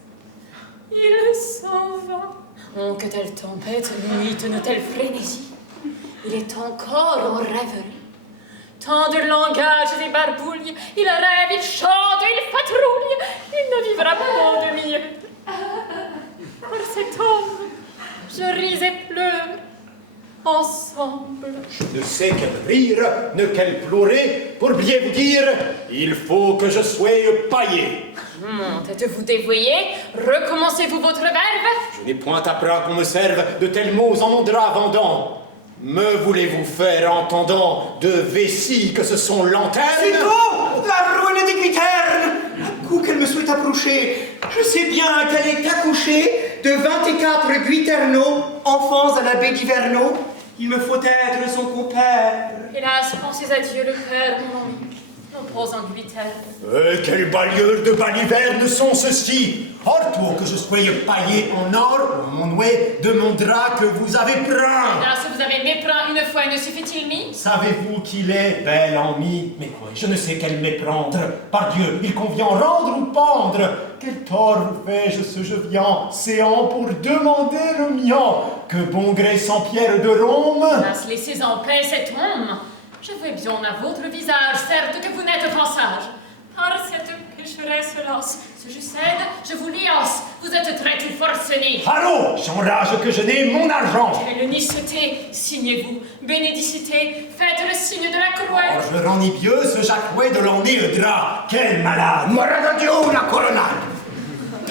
Il s'en va. Oh, que telle tempête, nuit, une telle frénésie. Il est encore en rêverie. Tant de langage et des barbouilles. Il rêve, il chante, il patrouille. Il ne vivra pas de mieux. Pour cet homme, je ris et pleure. Ensemble. Je ne sais quel rire, ne quel pleurer, pour bien vous dire, il faut que je sois paillé. Êtes-vous dévoyé? Recommencez-vous votre verve? Je n'ai point appris qu'on me serve de tels mots en mon drap vendant. Me voulez-vous faire entendant de vessies que ce sont lanternes? C'est tout! La ruine des Guiternes! À coup qu'elle me souhaite approcher, je sais bien qu'elle est accouchée de 24 Guiterneaux, enfants à la baie d'Hiverneau. Il me faut être son compère. Hélas, pensez à Dieu le Père, mon ami. Non pas en Guiterne. Quels balieurs de balivernes sont ceux-ci? Or, pour que je sois paillé en or, mon noué de mon drap que vous avez pris. Hélas, vous avez mépris une fois, ne suffit-il mis? Savez-vous qu'il est bel ami? Mais quoi, je ne sais quel méprendre. Par Dieu, il convient rendre ou pendre. Quel tort vous fais-je ce je viens, séant pour demander le mien, que bon gré sans pierre de Rome? Hélas, laissez en paix cet homme. Je vois bien à votre visage, certes, que vous n'êtes pas sage. Par cette pécheresse lance, ce je cède, je vous liance. Vous êtes très tout forcené. Allons, j'enrage que je n'ai mon argent. Quelle nicété, signez-vous, bénédicité, faites le signe de la croix. Or, je rends nipieux ce jacouet de l'ennui le drap. Quel malade! Moradio la coronade!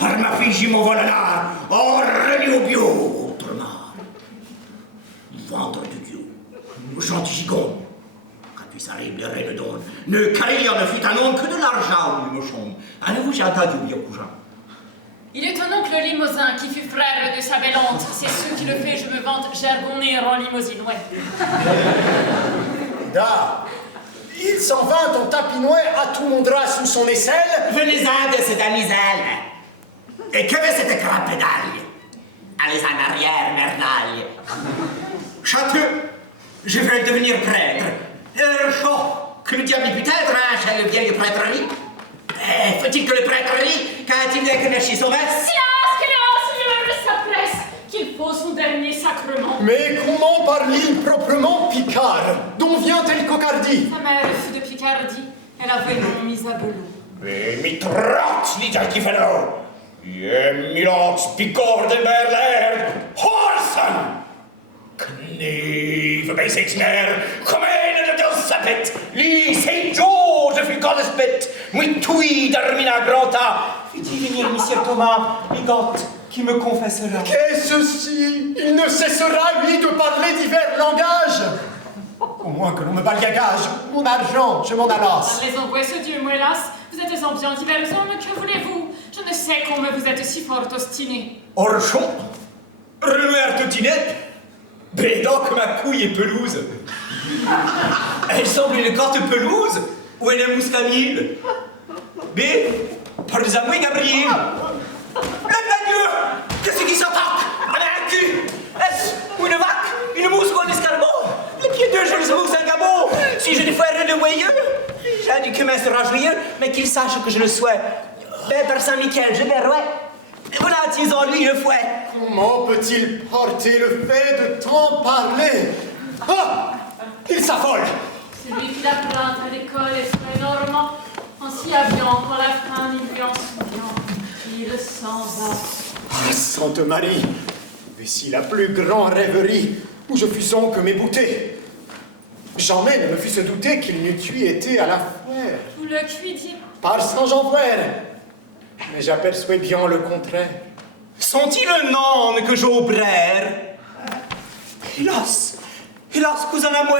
Par ma fille, j'y m'envole à l'art. Oh, remis au bio. Autrement. Ventre de Dieu. Gentil gigon. Quand tu arrives, le reine donne. Ne carrière ne fut un nom que de l'argent, le mochon. Allez-vous, j'ai entendu bien, cousin. Il est ton oncle Limousin qui fut frère de sa belle honte. C'est ce qui le fait, je me vante, gergonner en limousinois. Da, il s'en vint ton tapinois à tout mon drap sous son aisselle. Venez-en de cette damiselle. Et que veut cette grande pédale? Allez en arrière, merdaille. Châteux, je veux devenir prêtre. Chaud, que le diable peut-être, hein, chez le vieil prêtrerie. Faut-il que le prêtrerie, quand il est chez son messe? Silence, s'appresse, qu'il faut son dernier sacrement. Mais comment parle-t-il proprement Picard? D'où vient telle cocardie? Sa mère fut de Picardie, elle avait nom mis à Belot. Mais mi trots ni già chi farò. Mi lots picor de Berler. Horsen! Kneve bij zijn sner. Komene de Delsapet. Li Saint George fut Godespet. Mi tui dermina grota. Fit-il venir, monsieur Thomas, bigote, qui me confessera? Qu'est-ce ceci? Il ne cessera, lui, de parler divers langages. Au moins que l'on me baliagage. Mon argent, je m'en allasse. Par les angoisses Dieu, moi hélas, vous êtes ambiant divers hommes, que voulez-vous? Je ne sais comment vous êtes si fort ostiné. Orchon? Renouer Totinette? Bédoc, ma couille est pelouse. Elle semble une corte pelouse ou elle est mouscamille. B, parlez-moi, Gabriel. Le Dieu, qu'est-ce qui s'attaque? Un cul? Est-ce une vaque? Une mousse ou un escargot? Les pieds de je les mousse un gabot. Si je ne fais rien de moyeux, j'ai dû que me sera joyeux, mais qu'il sache que je le souhaite. Père Saint-Michel, je vais ouais. Et voilà, disons lui le fouet. Comment peut-il porter le fait de tant parler? Ah! Il s'affole! Celui qui l'apprend à l'école est très normand, en s'y habillant quand la fin il lui en souviant, il s'en va. Ah, Sainte Marie! Ici la plus grande rêverie où je fus que m'ébouter. Jamais ne me fût se douter qu'il n'eût eu été à la foire. Vous le cuidiez. Par Saint-Jean-Frère! Mais j'aperçois bien le contraire. Sont-ils un nom que j'aubraire? Hélas, hélas, cousin à moi,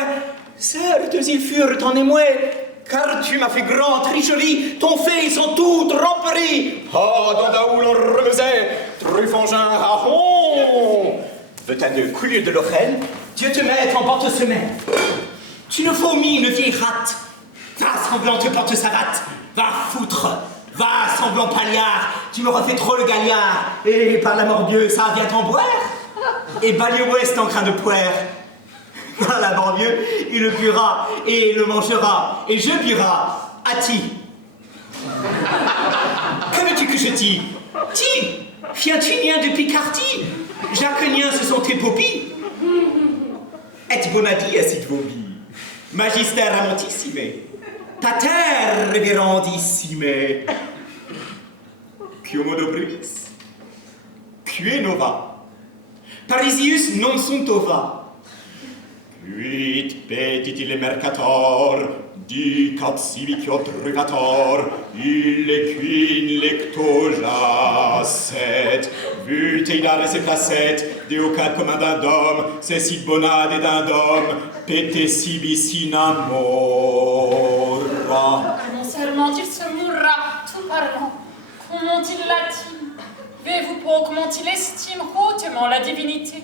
certes ils furent en émoi, car tu m'as fait grand tricherie, ton fait ils sont tous tromperies. Ah, dans la houle on remisait, Truffangin, ah on! Veux-tu de couille de l'oreille, Dieu te mette en porte-semaine. Tu ne fourmis une vieille rate, va semblante porte-savate, va foutre. Va, semblant pagliard, tu me refais trop le gaillard. Et par la morbieu, ça vient t'en boire. Et Balieu Ouest en crin de poire. Car la morbieu, il le buera et le mangera. Et je buera à ti. Que veux-tu que je dis? Ti, viens-tu nien de Picardie? Jacquenien, ce sont tes popis. Et bonadi acid vobi. Magister amantissime. Pater reverendissime. Quiomodo brevis. Quie nova. Parisius non sunt ova. Quid petiti mercator, dicat civiciot rugator, ille quin lecto jacet, vute idare se placet, deocat commandandum, cessit bonade d'indom, pete sibi sinamora. Mon serment, il se mourra, tout parlant. Comment il l'atime? Vais-vous pour comment il estime hautement la divinité?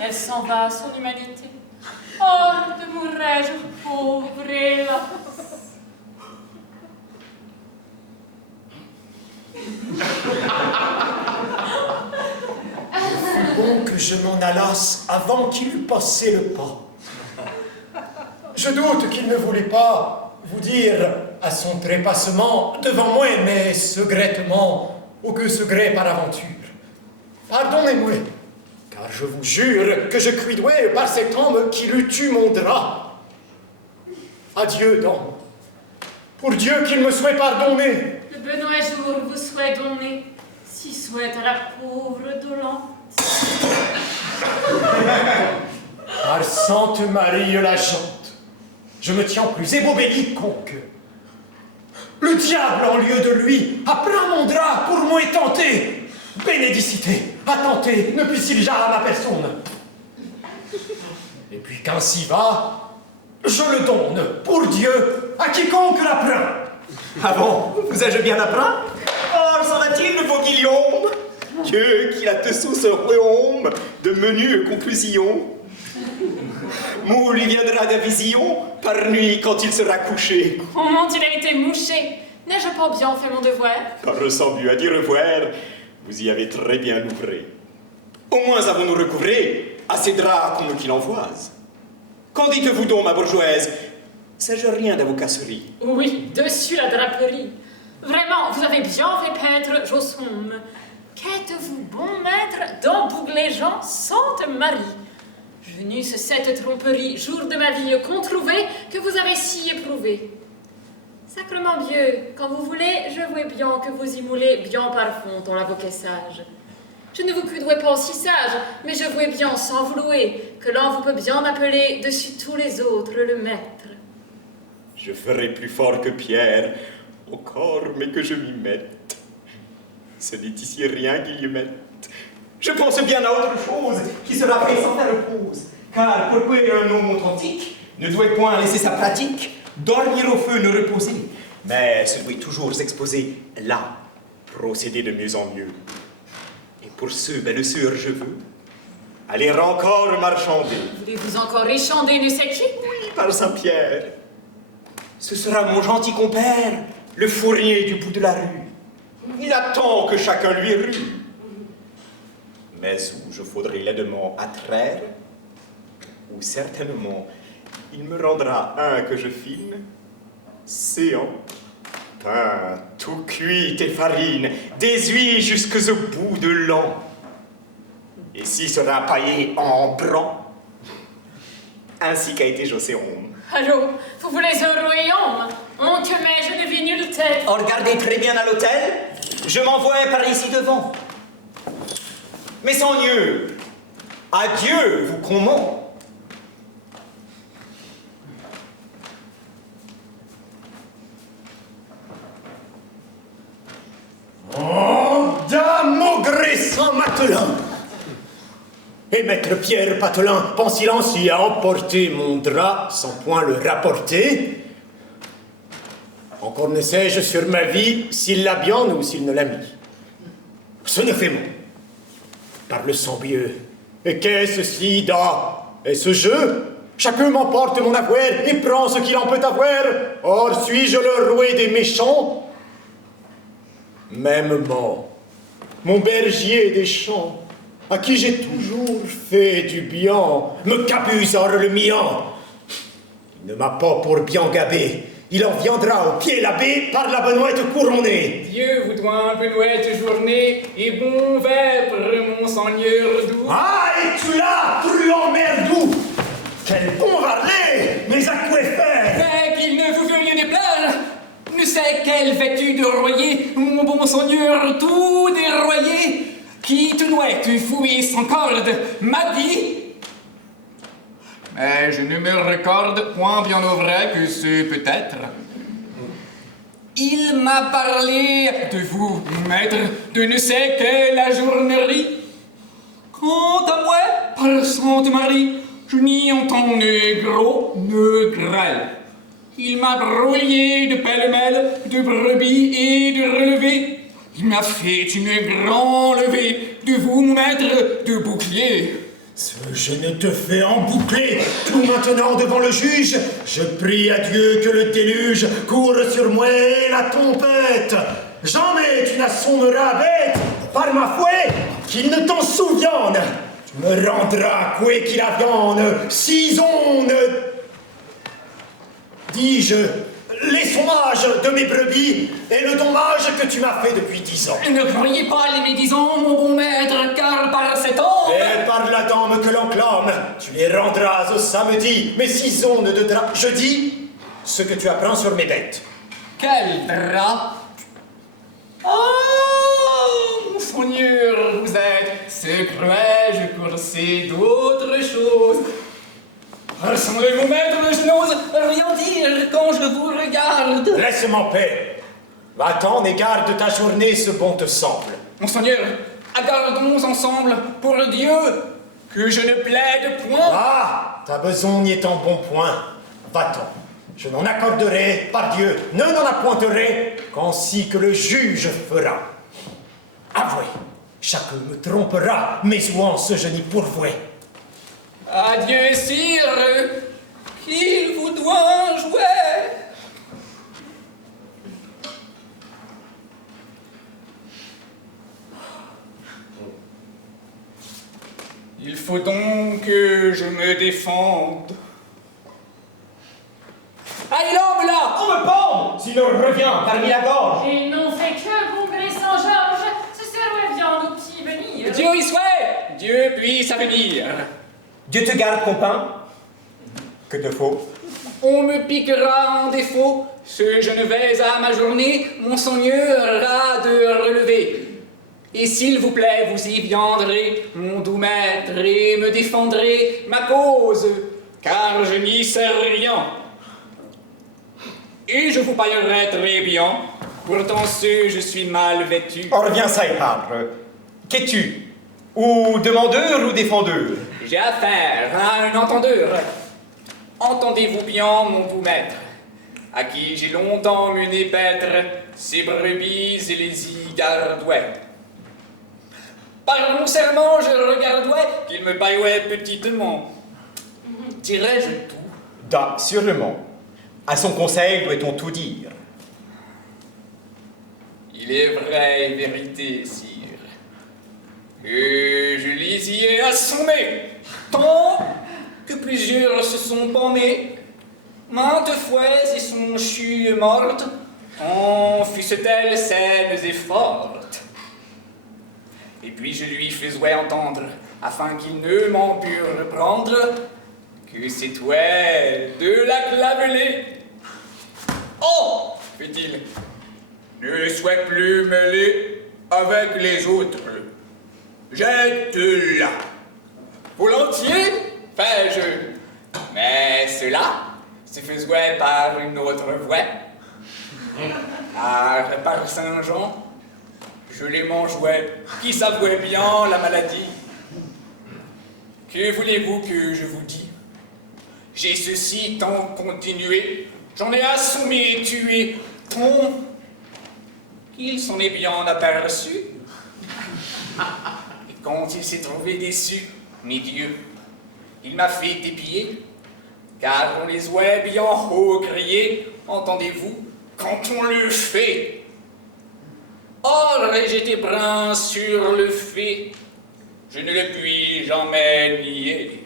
Elle s'en va à son humanité. Or, de mourrai-je, pauvre hélas. Bon que je m'en allasse avant qu'il eût passé le pas. Je doute qu'il ne voulait pas vous dire à son trépassement devant moi, mais secrètement, ou que secret par aventure. Pardonnez-moi, car je vous jure que je cuidois par cet homme qui lui tue mon drap. Adieu donc, pour Dieu qu'il me soit pardonné. Le Benoît jour vous souhaite donner, si souhaite à la pauvre dolente. Par Sainte Marie la Chante, je me tiens plus ébobélique qu'aucun. Le diable, en lieu de lui, a pris mon drap pour moi tenter. Bénédicité, attentez, ne puisse-t-il jamais à ma personne. Et puis qu'ainsi va, je le donne, pour Dieu, à quiconque l'apprend. Ah bon, vous ai-je bien appris? Oh, s'en va-t-il, le beau Guillaume? Dieu qu'il a dessous ce royaume de menus conclusions. Mou lui viendra de vision par nuit quand il sera couché. Au moment il a été mouché. N'ai-je pas bien fait mon devoir? Par ressemble à dire revoir, vous y avez très bien ouvré. Au moins avons-nous recouvré à ces draps qu'on qu'il envoise. Qu'en dites-vous donc, ma bourgeoise? Sais-je rien de vos casseries? Oui, dessus la draperie. Vraiment, vous avez bien fait paître Josson. Qu'êtes-vous bon maître d'embougler-gens Sainte Marie? Je n'eusse cette tromperie, jour de ma vie, qu'on trouvait que vous avez si éprouvé. Sacrement Dieu, quand vous voulez, je vois bien que vous y moulez bien par fond ton l'avocat sage. Je ne vous cudouais pas si sage, mais je vois bien, sans vous louer, que l'on vous peut bien m'appeler dessus tous les autres le maître. Je ferai plus fort que Pierre, encore, mais que je m'y mette. Ce n'est ici rien qu'il y mette. Je pense bien à autre chose qui sera fait sans faire pause. Car pourquoi un homme authentique ne doit point laisser sa pratique dormir au feu, ne reposer, mais se doit toujours s'exposer là, procéder de mieux en mieux. Et pour ce, belle sœur, je veux aller encore marchander. Voulez-vous encore échander ne sais qui? Oui, par Saint-Pierre. Ce sera mon gentil compère, le fourrier du bout de la rue. Il attend que chacun lui rue. Mais où je faudrai laidement attraire, ou certainement il me rendra un que je file, séant, pain tout cuit et farine, désuit jusqu'au bout de l'an. Et si sera paillé en blanc, ainsi qu'a été Josséon. Allô, vous voulez un royaume? On que mais je ne vis nulle tête. Oh, regardez très bien à l'hôtel, je m'envoie par ici devant. Mais sans Dieu, adieu, vous comment? Oh, dame maugrissant matelin! Et maître Pierre Patelin pense-il ainsi à emporter mon drap sans point le rapporter? Encore ne sais-je sur ma vie s'il l'a bien ou s'il ne l'a mis. Ce ne fait mot. Par le sang bieux. Et qu'est-ce ci et ce jeu? Chacun m'emporte mon avoir et prend ce qu'il en peut avoir. Or, suis-je le roué des méchants? Mêmement, mon berger des champs, à qui j'ai toujours fait du bien, me cabuse hors le mien. Il ne m'a pas pour bien gabé. Il en viendra au pied l'abbé par la benouette couronnée. Dieu vous doit un benouette journée et bon vêpres, mon seigneur doux. Ah, et tu l'as, truand merdou! Quel bon varlet, mais à quoi faire? Mais qu'il ne vous veuille déplaire, ne sais quel vêtu de royer, mon bon seigneur tout déroyé, qui te nouette fouillé sans corde, m'a dit. Mais je ne me recorde point bien au vrai que ce peut-être. Il m'a parlé de vous, maître, de ne sais quelle ajournerie. Quant à moi, par Sainte Marie, je n'y entends ne gros, ne grêle. Il m'a brouillé de pêle-mêle, de brebis et de relevés. Il m'a fait une grande levée de vous, mon maître, de bouclier. Ce je ne te fais emboucler, tout maintenant devant le juge. Je prie à Dieu que le déluge court sur moi et la tempête. Jamais tu n'assommeras bête, par ma fouet, qu'il ne t'en souvienne. Tu me rendras quoi qu'il avienne, si on ne... Dis-je, les sommages de mes brebis et le dommage que tu m'as fait depuis 10 ans. Ne croyez pas les médisants, mon bon maître, car par cet homme... Et par la dame que l'on clame, tu les rendras au samedi, mes 6 ondes de drap. Je dis ce que tu apprends sur mes bêtes. Quel drap! Oh, mon seigneur, vous êtes secret, je corsais d'autres choses. Ressemblez mon maître, je n'ose rien dire quand je vous regarde. Laisse-moi en paix. Va-t'en et garde ta journée ce bon te semble. Monseigneur, aggardons ensemble, pour Dieu, que je ne plaide point. Ah, ta besogne est en bon point. Va-t'en. Je n'en accorderai, par Dieu, ne n'en appointerai qu'ainsi que le juge fera. Avouez, chacun me trompera, mais ou en ce je n'y pourvouais. Adieu, sire, qu'il vous doit jouer. Il faut donc que je me défende. Aïe, l'homme là! On me pend s'il me revient parmi la gorge. Ils n'ont fait que combler Saint-Georges. Ce serait bien nous qui venir. Dieu y soit! Dieu puisse venir. Dieu te garde, compagnon. Que de faux. On me piquera en défaut, ce je ne vais à ma journée, monseigneur a de relever. Et s'il vous plaît, vous y viendrez, mon doux maître, et me défendrez ma cause, car je n'y sais rien. Et je vous payerai très bien, pourtant je suis mal vêtu. On revient ça et padre. Qu'es-tu? Ou demandeur ou défendeur? J'ai affaire à un entendeur. Entendez-vous bien, mon doux maître, à qui j'ai longtemps mené paître ces brebis et les y gardouais. Par mon serment, je regardouais qu'il me paillait petitement. Dirais-je tout? Da, sûrement. À son conseil doit-on tout dire. Il est vrai et vérité, sire, que je les y ai assommés, tant que plusieurs se sont pennés, maintes fois y sont chues mortes, en fussent-elles saines et fortes. Et puis je lui faisais entendre, afin qu'il ne m'en pût reprendre, que c'est toi de la clavelée. Oh, fit-il, ne sois plus mêlé avec les autres. Jette-la. Volontiers, fais-je. Mais cela se faisait par une autre voie. Car par Saint-Jean, je les mangeais, qui savouait bien la maladie. Que voulez-vous que je vous dise? J'ai ceci tant continué, j'en ai assommé et tué tant qu'il s'en est bien aperçu. Et quand il s'est trouvé déçu, mes dieux, il m'a fait épier, car on les ouait bien haut crier, entendez-vous, quand on le fait. Or, j'étais brun sur le fait, je ne le puis jamais nier.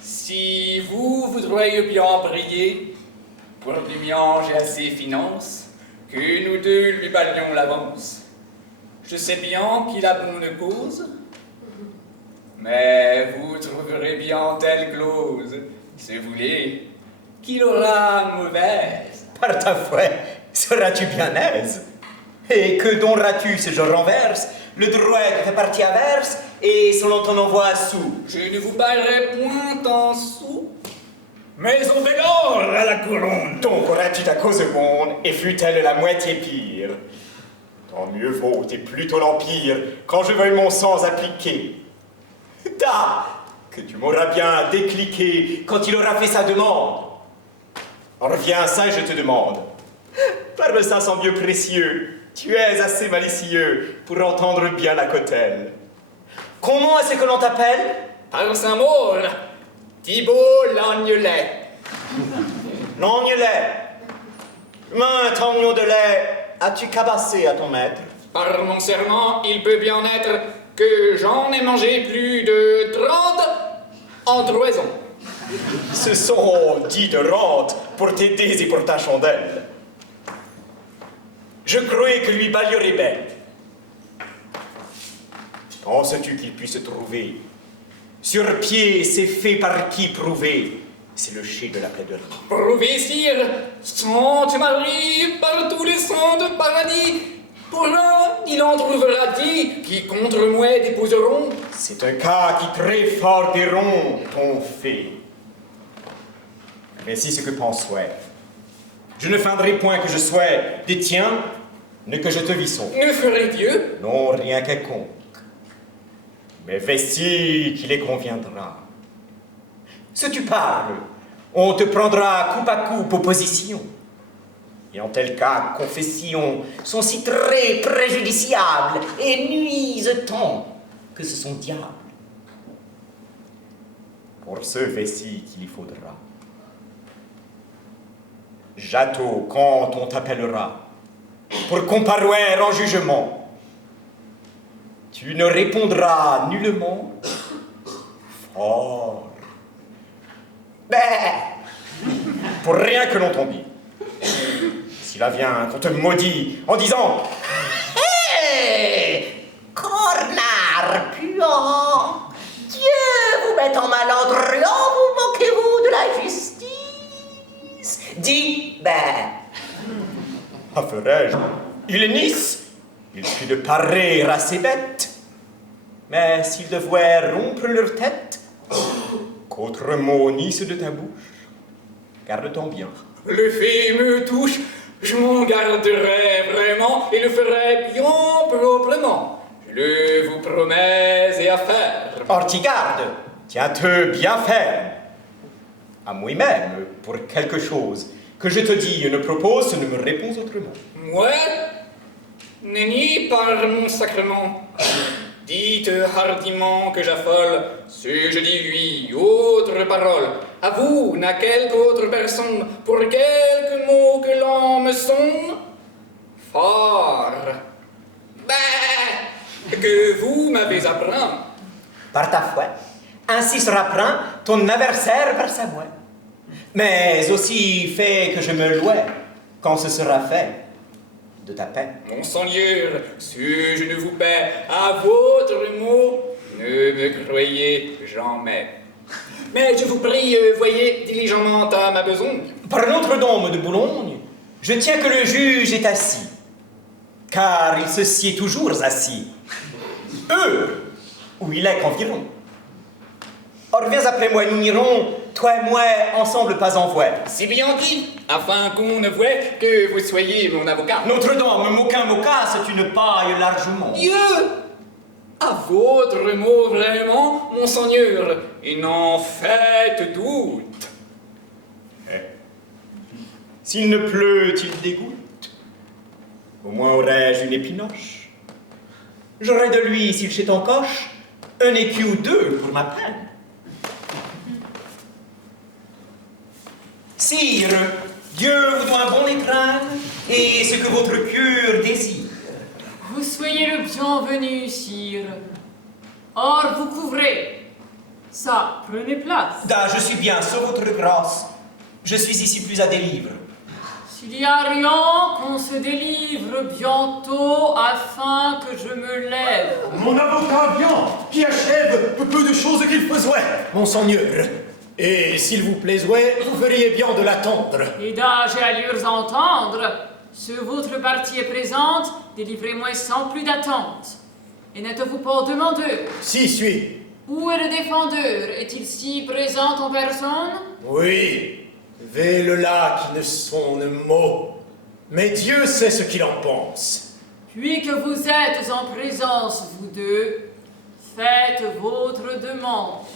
Si vous voudriez bien prier, pour du mien j'ai assez finance, que nous deux lui balions l'avance. Je sais bien qu'il a bonne cause, mais vous trouverez bien telle clause, si vous voulez, qu'il aura mauvaise. Par ta foi, seras-tu bien aise? Et que donneras-tu si je renverse le droit de ta partie averse et selon ton envoi à sous? Je ne vous paierai point en sous, mais on de l'or à la couronne. Donc auras-tu ta cause bonne, et fut-elle la moitié pire? Tant mieux vaut, et plutôt l'empire, quand je veuille mon sang appliquer. Da, que tu m'auras bien décliqué quand il aura fait sa demande. Reviens à ça et je te demande. Parle ça sans Dieu précieux, tu es assez malicieux pour entendre bien la cotelle. Comment est-ce que l'on t'appelle? Par Saint-Maur, Thibault l'Agnelet. L'agnelet. Maint agneau de lait, as-tu cabassé à ton maître? Par mon serment, il peut bien être que j'en ai mangé plus de 30 en droison. Ce sont 10 de rente pour t'aider et pour ta chandelle. Je croyais que lui balierait bête. Penses-tu qu'il puisse trouver? Sur pied, c'est fait par qui prouver? C'est le chai de la plaiderie. Prouvez, sire, Sainte Marie, par tous les saints de paradis, pour l'un, il en trouvera 10 qui contre moi déposeront. C'est un cas qui très fort diront ton fait. Mais si ce que pense ouais, Je ne feindrai point que je sois des tiens, ne que je te vissons. Ne ferait Dieu? Non, rien quelconque. Mais voici qu'il les conviendra. Si tu parles, on te prendra coupe à coupe opposition. Et en tel cas, confessions sont si très préjudiciables et nuisent tant que ce sont diables. Pour ce voici qu'il y faudra. Jato, quand on t'appellera pour comparoir en jugement, tu ne répondras nullement fort. Ben, pour rien que l'on t'en dit. Si là vient qu'on te maudit en disant hé, cornard puant, Dieu vous met en malandroit, vous moquez-vous de la justice. Dis, ben, en ferais-je? Il est Nice, il suffit de parer à ces bêtes. Mais s'ils devaient rompre leur tête, qu'autre mot nisse de ta bouche, garde-t'en bien. Le fait me touche, je m'en garderai vraiment et le ferai bien proprement. Je le vous promets et à faire. Or t'y garde, tiens-te bien ferme. À moi-même, pour quelque chose que je te dis et ne propose, ne me réponds autrement. Moi, nenni par mon sacrement. Dites hardiment que j'affole, si je dis lui autre parole. À vous, n'a quelque autre personne, pour quelques mots que l'on me sonne, fort, bah, que vous m'avez appris. Par ta foi, ainsi sera pris ton adversaire par sa voix. Mais aussi fait que je me loue quand ce sera fait de ta peine. Monseigneur, si je ne vous paie à votre mot, ne me croyez jamais. Mais je vous prie, voyez diligemment à ma besogne. Par Notre-Dame de Boulogne, je tiens que le juge est assis, car il se sied toujours assis. Eux, où il est qu'environ. Or, viens après moi, nous n'irons, toi et moi, ensemble pas en voie. C'est bien dit, afin qu'on ne voie que vous soyez mon avocat. Notre-Dame, moquin, c'est une paille largement. Dieu! À votre mot vraiment, monseigneur, et n'en faites doute. S'il ne pleut, il dégoûte. Au moins aurais-je une épinoche. J'aurais de lui, s'il chez ton coche, un écu ou deux pour ma peine. Sire, Dieu vous doit un bon étreinte et ce que votre cœur désire. Vous soyez le bienvenu, sire. Or, vous couvrez. Ça, prenez place. Da, je suis bien, sur votre grâce. Je suis ici plus à délivre. S'il y a rien, qu'on se délivre bientôt afin que je me lève. Mon avocat vient, qui achève peu de choses qu'il faisait, monseigneur. Et s'il vous plaisait, vous feriez bien de l'attendre. Et d'âge et allures entendre, si votre partie est présente, délivrez-moi sans plus d'attente. Et n'êtes-vous pas demandeur? Si suis. Où est le défendeur? Est-il si présent en personne? Oui, v'est-le là qui ne sonne mot. Mais Dieu sait ce qu'il en pense. Puis que vous êtes en présence, vous deux, faites votre demande.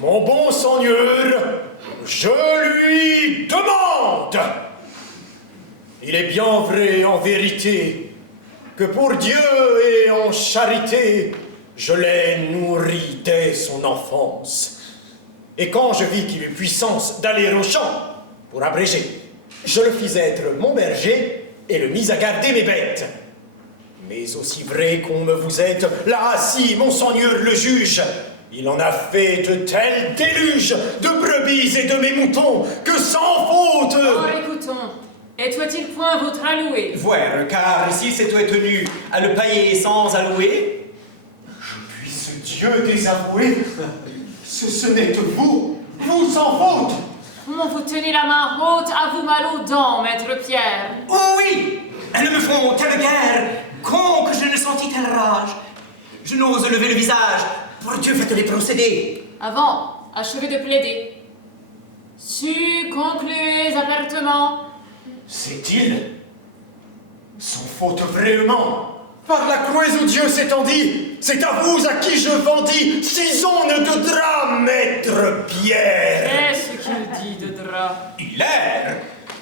Mon bon seigneur, je lui demande. Il est bien vrai en vérité que pour Dieu et en charité, je l'ai nourri dès son enfance. Et quand je vis qu'il eut puissance d'aller au champ pour abréger, je le fis être mon berger et le mis à garder mes bêtes. Mais aussi vrai qu'on me vous êtes là assis, monseigneur le juge, il en a fait de tels déluges de brebis et de mes moutons que sans faute... Or, écoutons, est-il point votre alloué? Voir, car si c'est toi tenu à le payer sans allouer, Je puisse Dieu désavouer, ce n'est que vous sans faute. Comment vous tenez la main haute, à vous mal aux dents, maître Pierre? oh oui, elles me font telle guerre, con que je ne sentis telle rage. Je n'ose lever le visage, pour Dieu faites-les procéder. Avant, achevez de plaider. Si concluez apertement, C'est-il sans faute vraiment? Par la cruesse où Dieu s'étant dit, c'est à vous à qui je vendis 6 onnes de drap, maître Pierre. Qu'est-ce qu'il dit de drap? Il erre.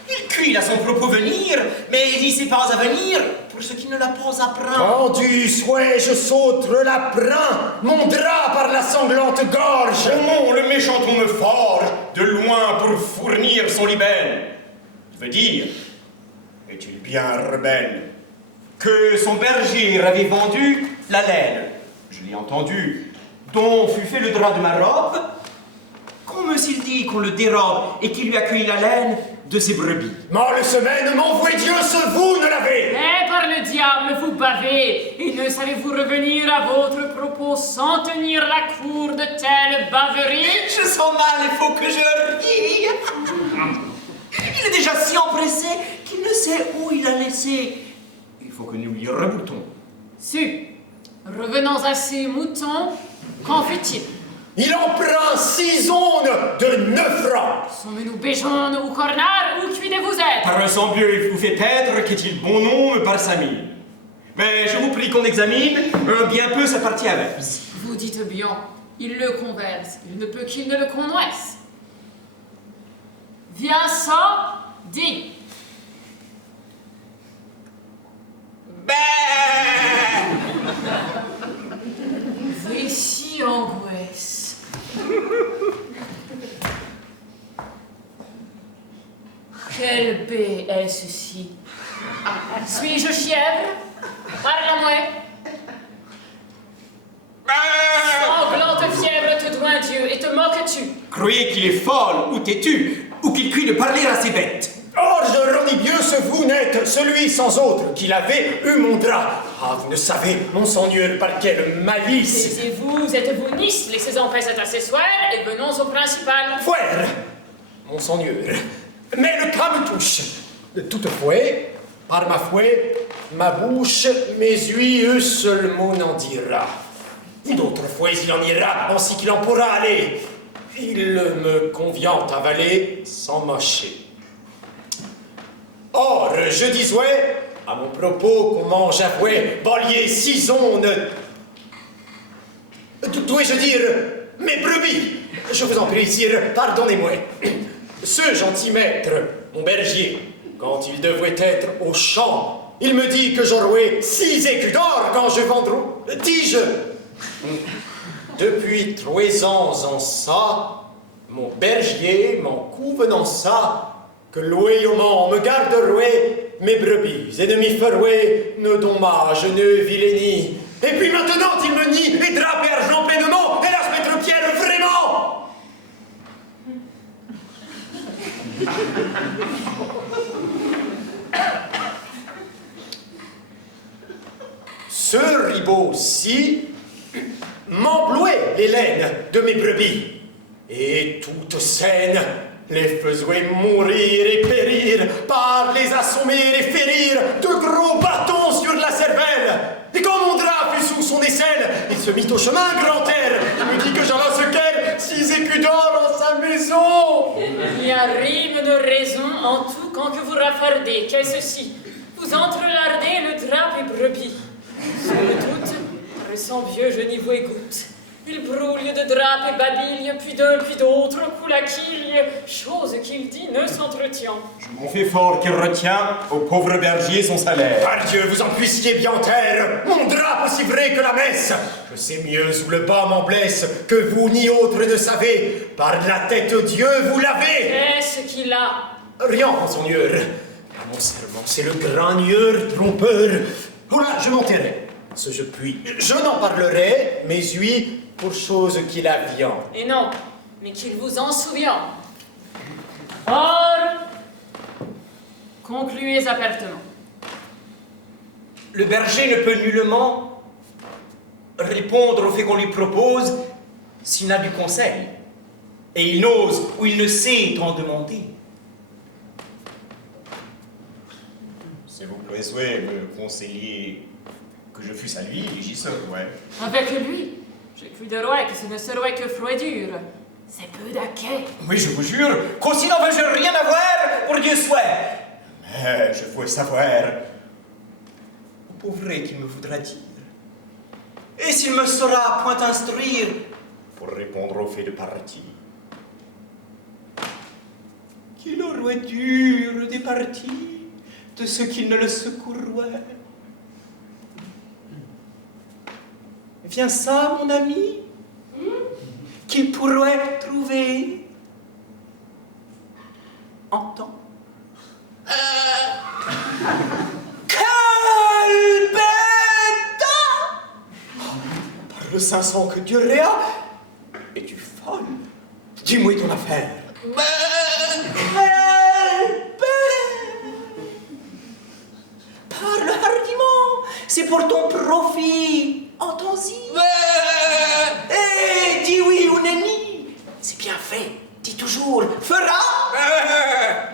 Il cuit à son propos venir, mais il n'y sait pas à venir pour ce qui ne l'a pas appris. Pendu souhait-je sautre l'apprend, mon drap par la sanglante gorge. Comment le méchant on me forge de loin pour fournir son libelle? Je veux dire, est-il bien rebelle? Que son berger avait vendu la laine, je l'ai entendu, dont fut fait le drap de ma robe. Comment s'il dit qu'on le dérobe et qu'il lui accueille la laine de ses brebis? Mâle semaine, m'envoie Dieu, ce vous ne l'avez. Eh, par le diable, vous bavez, et ne savez-vous revenir à votre propos sans tenir la cour de telle baverie? Je sens mal, il faut que je rie. Il est déjà si empressé qu'il ne sait où il a laissé. Il faut que nous lui reboutons. Su, revenons à ces moutons, qu'en fait-il? Il en prend 6 onnes de 9 francs. Sommes-nous béjons ou cornards, ou cuidez-vous êtes? Par son Dieu, il vous fait être qu'est-il bon nom par sa mine. Mais je vous prie qu'on examine un bien peu sa partie inverse. Vous dites bien, il le converse, il ne peut qu'il ne le connaisse. Viens ça, dis. Voici angoisse. Quelle baie est ceci? Suis-je chèvre? Parle-moi. Sanglante fièvre te doit Dieu et te moques-tu? Croyez qu'il est folle ou têtu, ou qu'il crie de parler à ses bêtes. Or, je rendis mieux ce vous n'êtes, celui sans autre, qu'il avait eu mon drap. Ah, vous ne savez, monseigneur, par quelle malice. Taisez-vous, êtes-vous Nice, laissez en paix cet accessoire et venons au principal. Foire, monseigneur, mais le cas me touche. Toutefois, par ma fouet, ma bouche, mes yeux, seul mot n'en dira. D'autres fois, il en ira, ainsi qu'il en pourra aller. Il me convient avaler sans mâcher. Or, je disais, à mon propos, comment j'avouais balier 6 ondes. Dois-je dire, mes brebis? Je vous en prie, sire, pardonnez-moi. Ce gentil maître, mon berger, quand il devait être au champ, il me dit que j'aurais 6 écus d'or quand je vendrai. Dis-je, depuis 3 ans en ça, mon berger m'en convenant ça, que loyalement me garderait mes brebis et ne m'y ferait ne dommage, ne vilénie. Et puis maintenant il me nie et drape et argent pleinement, hélas maître Pierre, vraiment. Ce ribot-ci m'emploie les laines de mes brebis, et toute scène les faisait mourir et périr par les assommer et férir de gros bâtons sur la cervelle. Et quand mon drap fut sous son aisselle, il se mit au chemin, grand air. Il me dit que j'en ai ce qu'elle 6 écus d'or en sa maison. Il y a rime de raison en tout quand que vous raffardez. Qu'est-ce ceci? Vous entrelardez le drap et brebis. Sans le doute, par son vieux je n'y vois goutte. Il brouille de drap et babille, puis d'un puis d'autre, coup la quille, chose qu'il dit ne s'entretient. Je m'en fais fort qu'il retient au pauvre berger son salaire. Par Dieu, vous en puissiez bien taire, mon drap aussi vrai que la messe. Je sais mieux où le bas m'en blesse, que vous ni autre ne savez. Par la tête Dieu, vous l'avez. Qu'est-ce qu'il a? Rien, monseigneur. Mon serment, c'est le grand nieur trompeur. Voilà, je m'en tairai. Ce je puis. Je n'en parlerai, mais oui, pour chose qu'il a vient. Et non, mais qu'il vous en souvient. Or, concluez apertement. Le berger ne peut nullement répondre au fait qu'on lui propose s'il n'a du conseil. Et il n'ose ou il ne sait en demander. Si vous plaisez me conseiller que je fusse à lui, j'y serai, ouais. Avec lui, je cuiderai que ce ne serait que froidure. C'est peu d'acquet. Oui, je vous jure qu'aussi n'en veux-je rien avoir, pour Dieu soit. Je veux savoir. Au pauvre qu'il me voudra dire. Et s'il me saura point instruire pour répondre au fait de partie. Qu'il aurait dur des parties de ceux qui ne le secourraient. Viens ça, mon ami, qu'il pourrait trouver en temps. Quelle bête! Par le 500 que Dieu réa, es-tu folle? Dis-moi ton affaire. Parle hardiment, c'est pour ton profit. Entends-y. Eh, dis oui ou nenni. C'est bien fait. Dis toujours, fera.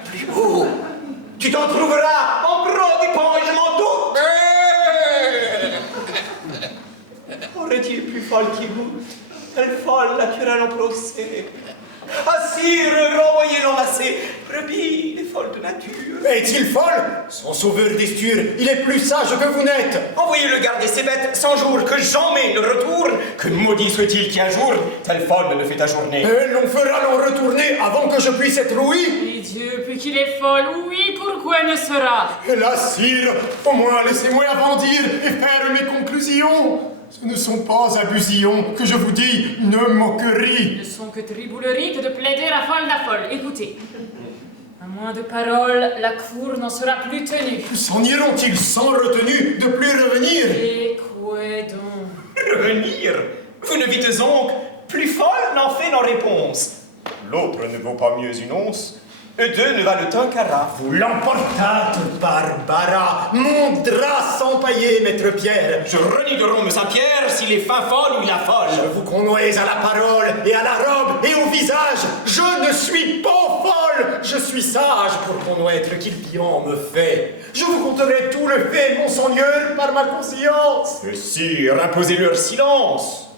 Plus haut. Tu t'en trouveras en gros du pont et je m'en doute. Aurait-il plus folle qu'il vous? Quelle folle naturelle en procès. Assire, renvoyez l'enlacé. Brebis, les folles de nature. Est-il folle? Son sauveur d'Esture, il est plus sage que vous n'êtes. Envoyez-le garder ses bêtes 100 jours, que jamais ne retourne. Que maudit soit-il qui un jour, telle folle ne le fait ajourner. Et l'on fera l'en retourner avant que je puisse être ouï. Et Dieu, puis qu'il est folle, oui, pourquoi ne sera? Hélas, sire, au moins laissez-moi avant dire et faire mes conclusions. Ce ne sont pas abusillons que je vous dis, ne moqueries. Ne sont que tribouleries que de plaider à la folle. Écoutez, à moins de paroles, la cour n'en sera plus tenue. S'en iront-ils sans retenue de plus revenir? Et quoi donc? Revenir? Vous ne vîtes donc plus folle n'en fait nos réponses. L'autre ne vaut pas mieux une once, eux deux ne valent un carat. Vous l'emportâtes, Barbara, mon drap sans pailler, maître Pierre. Je renie de Rome Saint-Pierre s'il est fin folle ou il a folle. Je vous connois à la parole et à la robe et au visage. Je ne suis pas folle, je suis sage pour connaître qu'il bien me fait. Je vous conterai tout le fait, monseigneur, par ma conscience. Sire, imposez-leur silence.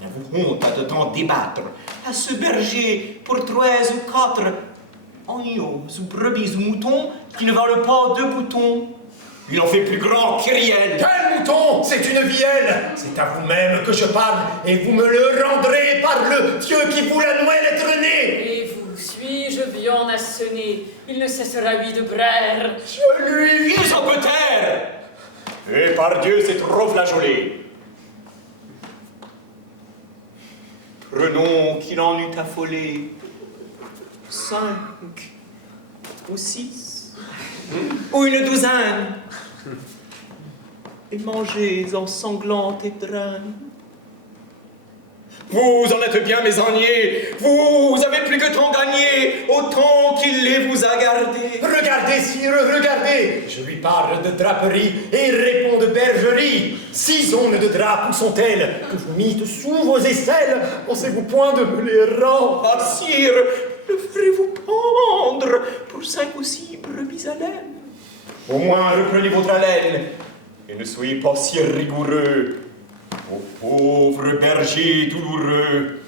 N'avez-vous honte à de tant débattre, à ce berger pour 3 ou 4 agneaux ou brebis ou moutons qui ne valent pas 2 boutons. Il en fait plus grand qu'Iriel. Quel mouton? C'est une vielle. C'est à vous-même que je parle, et vous me le rendrez par le Dieu qui vous la noël être né. Et vous, suis-je bien assené? Il ne cessera lui de braire. Je lui... Il s'en peut taire. Et par Dieu, c'est trop flageolé. Prenons qu'il en eût affolé 5 ou 6 ou une douzaine et mangez en sanglante étreinte. Vous en êtes bien mésaniers, vous avez plus que tant gagné, autant qu'il les vous a gardés. Regardez, sire, regardez. Je lui parle de draperie et il répond de bergerie. 6 ondes de drap, où sont-elles? Que vous mîtes sous vos aisselles. Pensez-vous point de me les rendre? Ah, sire, le ferez-vous pendre pour 5 ou 6 brebis à laine? Au moins reprenez votre haleine, et ne soyez pas si rigoureux, ô pauvre berger douloureux,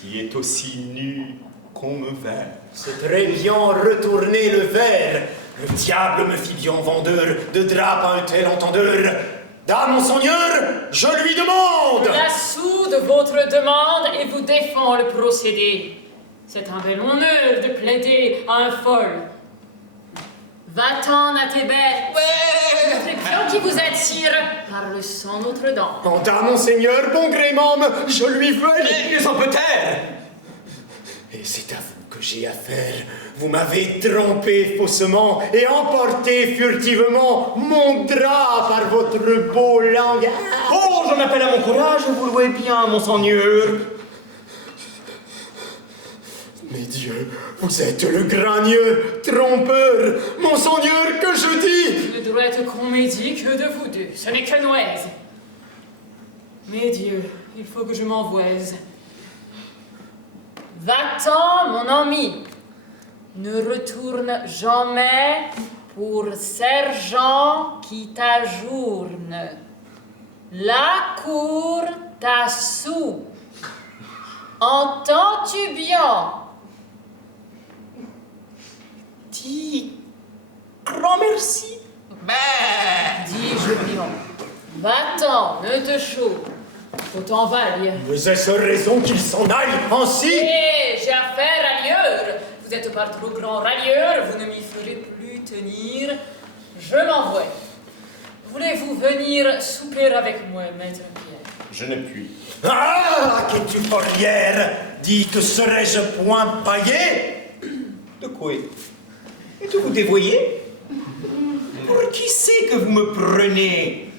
qui est aussi nu qu'on me verre. C'est très bien retourner le verre. Le diable me fit bien vendeur de drap à un tel entendeur. Dame, monseigneur, je lui demande. La soude votre demande et vous défend le procédé. C'est un bel honneur de plaider à un folle. Va-t'en à tes bêtes. Notre pion qui vous attire par le sang Notre-Dame. Quant à monseigneur, bon gré môme, je lui veux. Il s'en peut taire. Et c'est à vous que j'ai affaire. Vous m'avez trompé faussement et emporté furtivement mon drap par votre beau langage. Oh, j'en appelle à mon courage, vous louez bien, monseigneur. Mais Dieu, vous êtes le gragneux, trompeur, monseigneur, que je dis. Ne doit être comédie que de vous deux, ce n'est que noise. Mais Dieu, il faut que je m'envoise. Va-t'en, mon ami. Ne retourne jamais pour sergent qui t'ajourne. La cour t'assout. Entends-tu bien? Dis, merci. Dis-je Lion. Va-t'en, ne te chauffe. Faut t'en valer. Mais est-ce raison qu'il s'en aille ainsi? Eh, j'ai affaire à rallieur. Vous êtes par trop grand rallieur, vous ne m'y ferez plus tenir. Je l'envoie. Voulez-vous venir souper avec moi, maître Pierre? Je ne puis. Ah, qu'es-tu fourrière? Dis que serais-je point paillé? De quoi? Et vous dévoyez? Pour qui c'est que vous me prenez?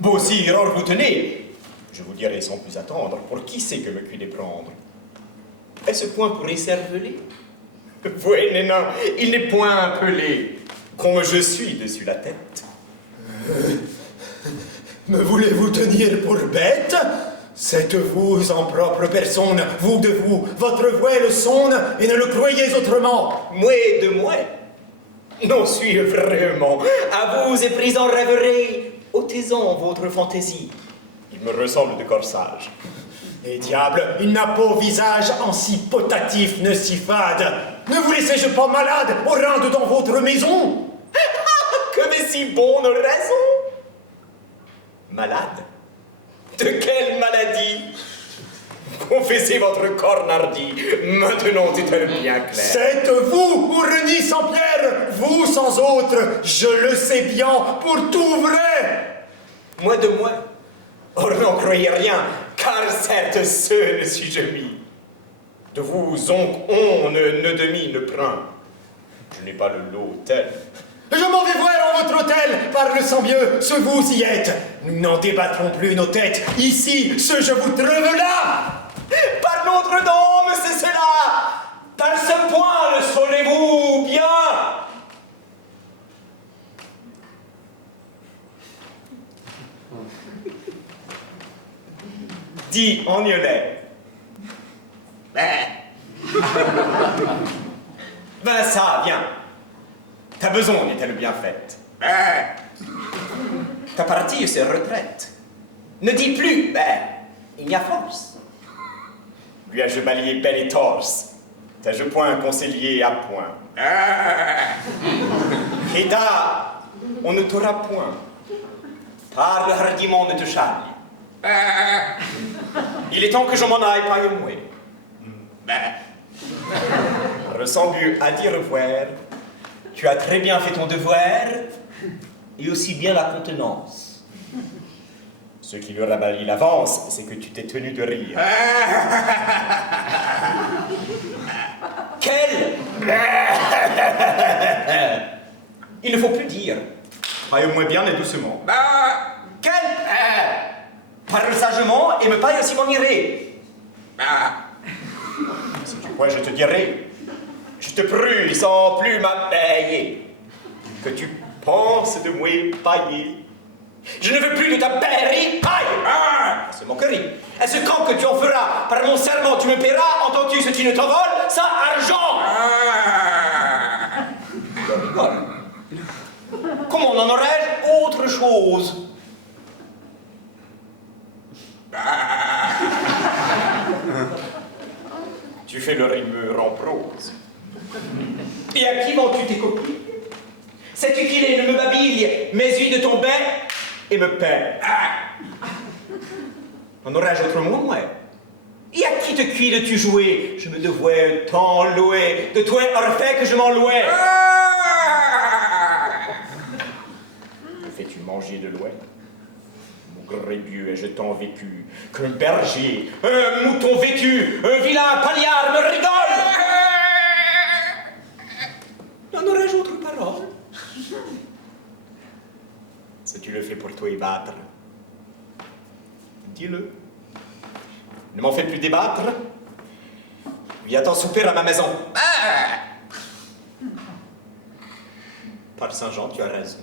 Bon, si, alors vous tenez. Je vous dirai sans plus attendre, pour qui c'est que me cuidez prendre? Est-ce point pour écerveler? Oui, non, il n'est point appelé. Comme je suis dessus la tête. Me voulez-vous tenir pour bête? C'est vous en propre personne, vous de vous, votre voix le sonne et ne le croyez autrement. Moi de moi? Non, suis vraiment. À vous est pris en rêverie. Ôtez-en votre fantaisie. Il me ressemble de corsage. Et diable, il n'a pas au visage en si potatif, ne si fade. Ne vous laissez-je pas malade au rinde dans votre maison? Que de si bonnes raisons! Malade? De quelle maladie? Confessez votre cornardie. Maintenant, c'est bien clair. C'est vous, Ourenie sans pierre, vous sans autre, je le sais bien, pour tout vrai. Moi de moi? Oh, n'en croyez rien, car certes, seul suis-je mis. De vous, on ne demi ne prend. Je n'ai pas le lot tel. Je m'en vais voir en votre hôtel, parle sans mieux, ce vous y êtes. Nous n'en débattrons plus nos têtes, ici, ce je vous treuve là. Par notre dôme, c'est cela! Dans ce point, le saurez-vous bien! Dis en Lyonnais. Ben ça, viens. Ta besogne est-elle bien faite? Ta partie se retraite. Ne dis plus, il y a force. Lui ai-je balayé bel et torse? T'ai-je point conseillé à point? Rita, on ne t'aura point. Parle hardiment, ne te charme. Il est temps que je m'en aille, pas moi. Ressens mieux à dire revoir. Tu as très bien fait ton devoir, et aussi bien la contenance. Ce qui leur a balayé l'avance, c'est que tu t'es tenu de rire. Quel? Il ne faut plus dire. Croyez-moi bien et doucement. Quel? Parle sagement et me paye aussi mon iré. Si tu crois, je te dirai. Je te prie sans plus m'appayer. Que tu penses de moi pailler. Je ne veux plus de ta pairie. Aïe! C'est moquerie. Est-ce quand que tu en feras? Par mon serment, tu me paieras. Entends-tu ce qui ne t'envole? Ça, argent! Je rigole. Comment en aurais-je autre chose? Tu fais le rimeur en prose. Et à qui vends-tu tes copies? Sais-tu qu'il est, ne me babille, m'essuie de ton bec et me paie. En aurais-je autrement, moi? Et à qui te cuides-tu jouer? Je me devais tant louer, de toi, Orphée, que je m'en louais. Me fais-tu manger de loin? Mon grébieux ai-je tant vécu qu'un berger, un mouton vêtu, un vilain pagliard me rigole? En aurais-je autre parole? Si tu le fais pour toi y battre, dis-le. Ne m'en fais plus débattre. Viens-t'en souper à ma maison. Par Saint-Jean, tu as raison.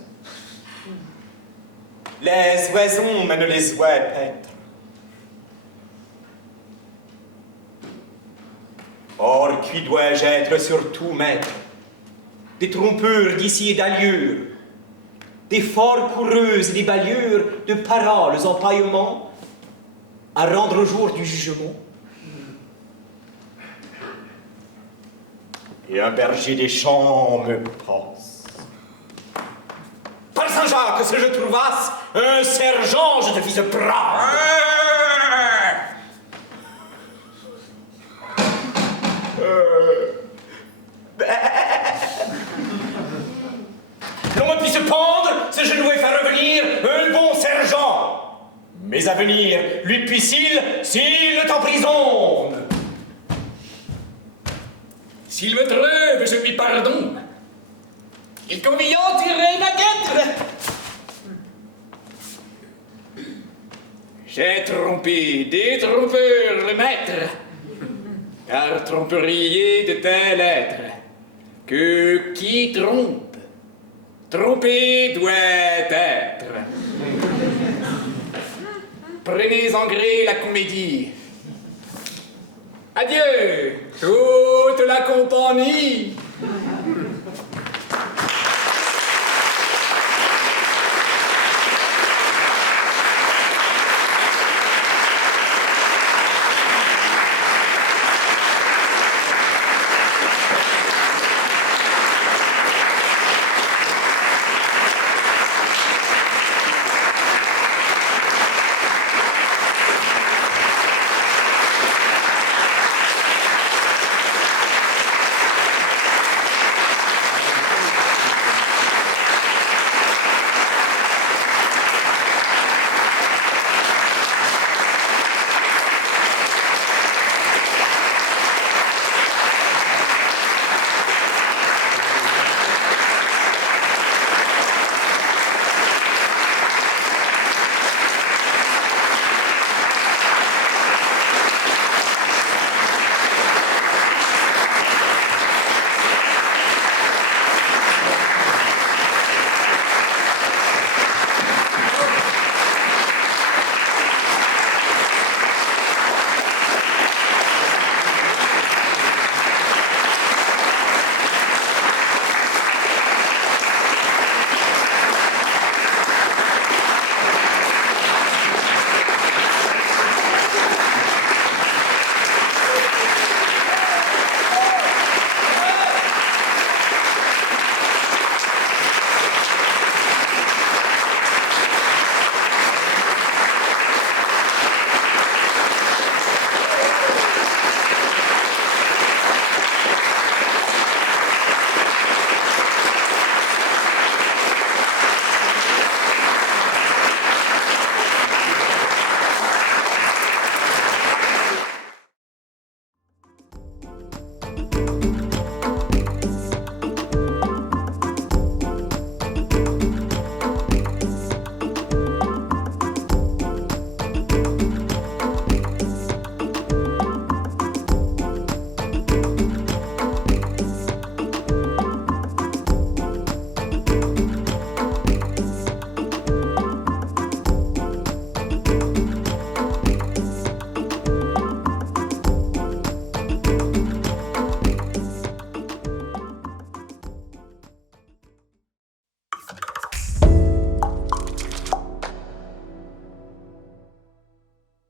Les oisons mènent les oies paître. Or, qui dois-je être surtout maître? Des trompeurs d'ici et d'allure, des forts coureuses et des baillures de paroles en paillement à rendre au jour du jugement. Et un berger des champs me pense. Saint-Jacques, si je trouvasse un sergent, je te fis prendre. L'on me puisse pendre si je devais faire revenir un bon sergent. Mais à venir, lui puisse-t-il s'il t'emprisonne. S'il me treuve, je lui pardonne. Il convient de tirer ma guêtre. J'ai trompé, des trompeurs, le maître. Car tromperiez de tel être que qui trompe, trompé doit être. Prenez en gré la comédie. Adieu, toute la compagnie.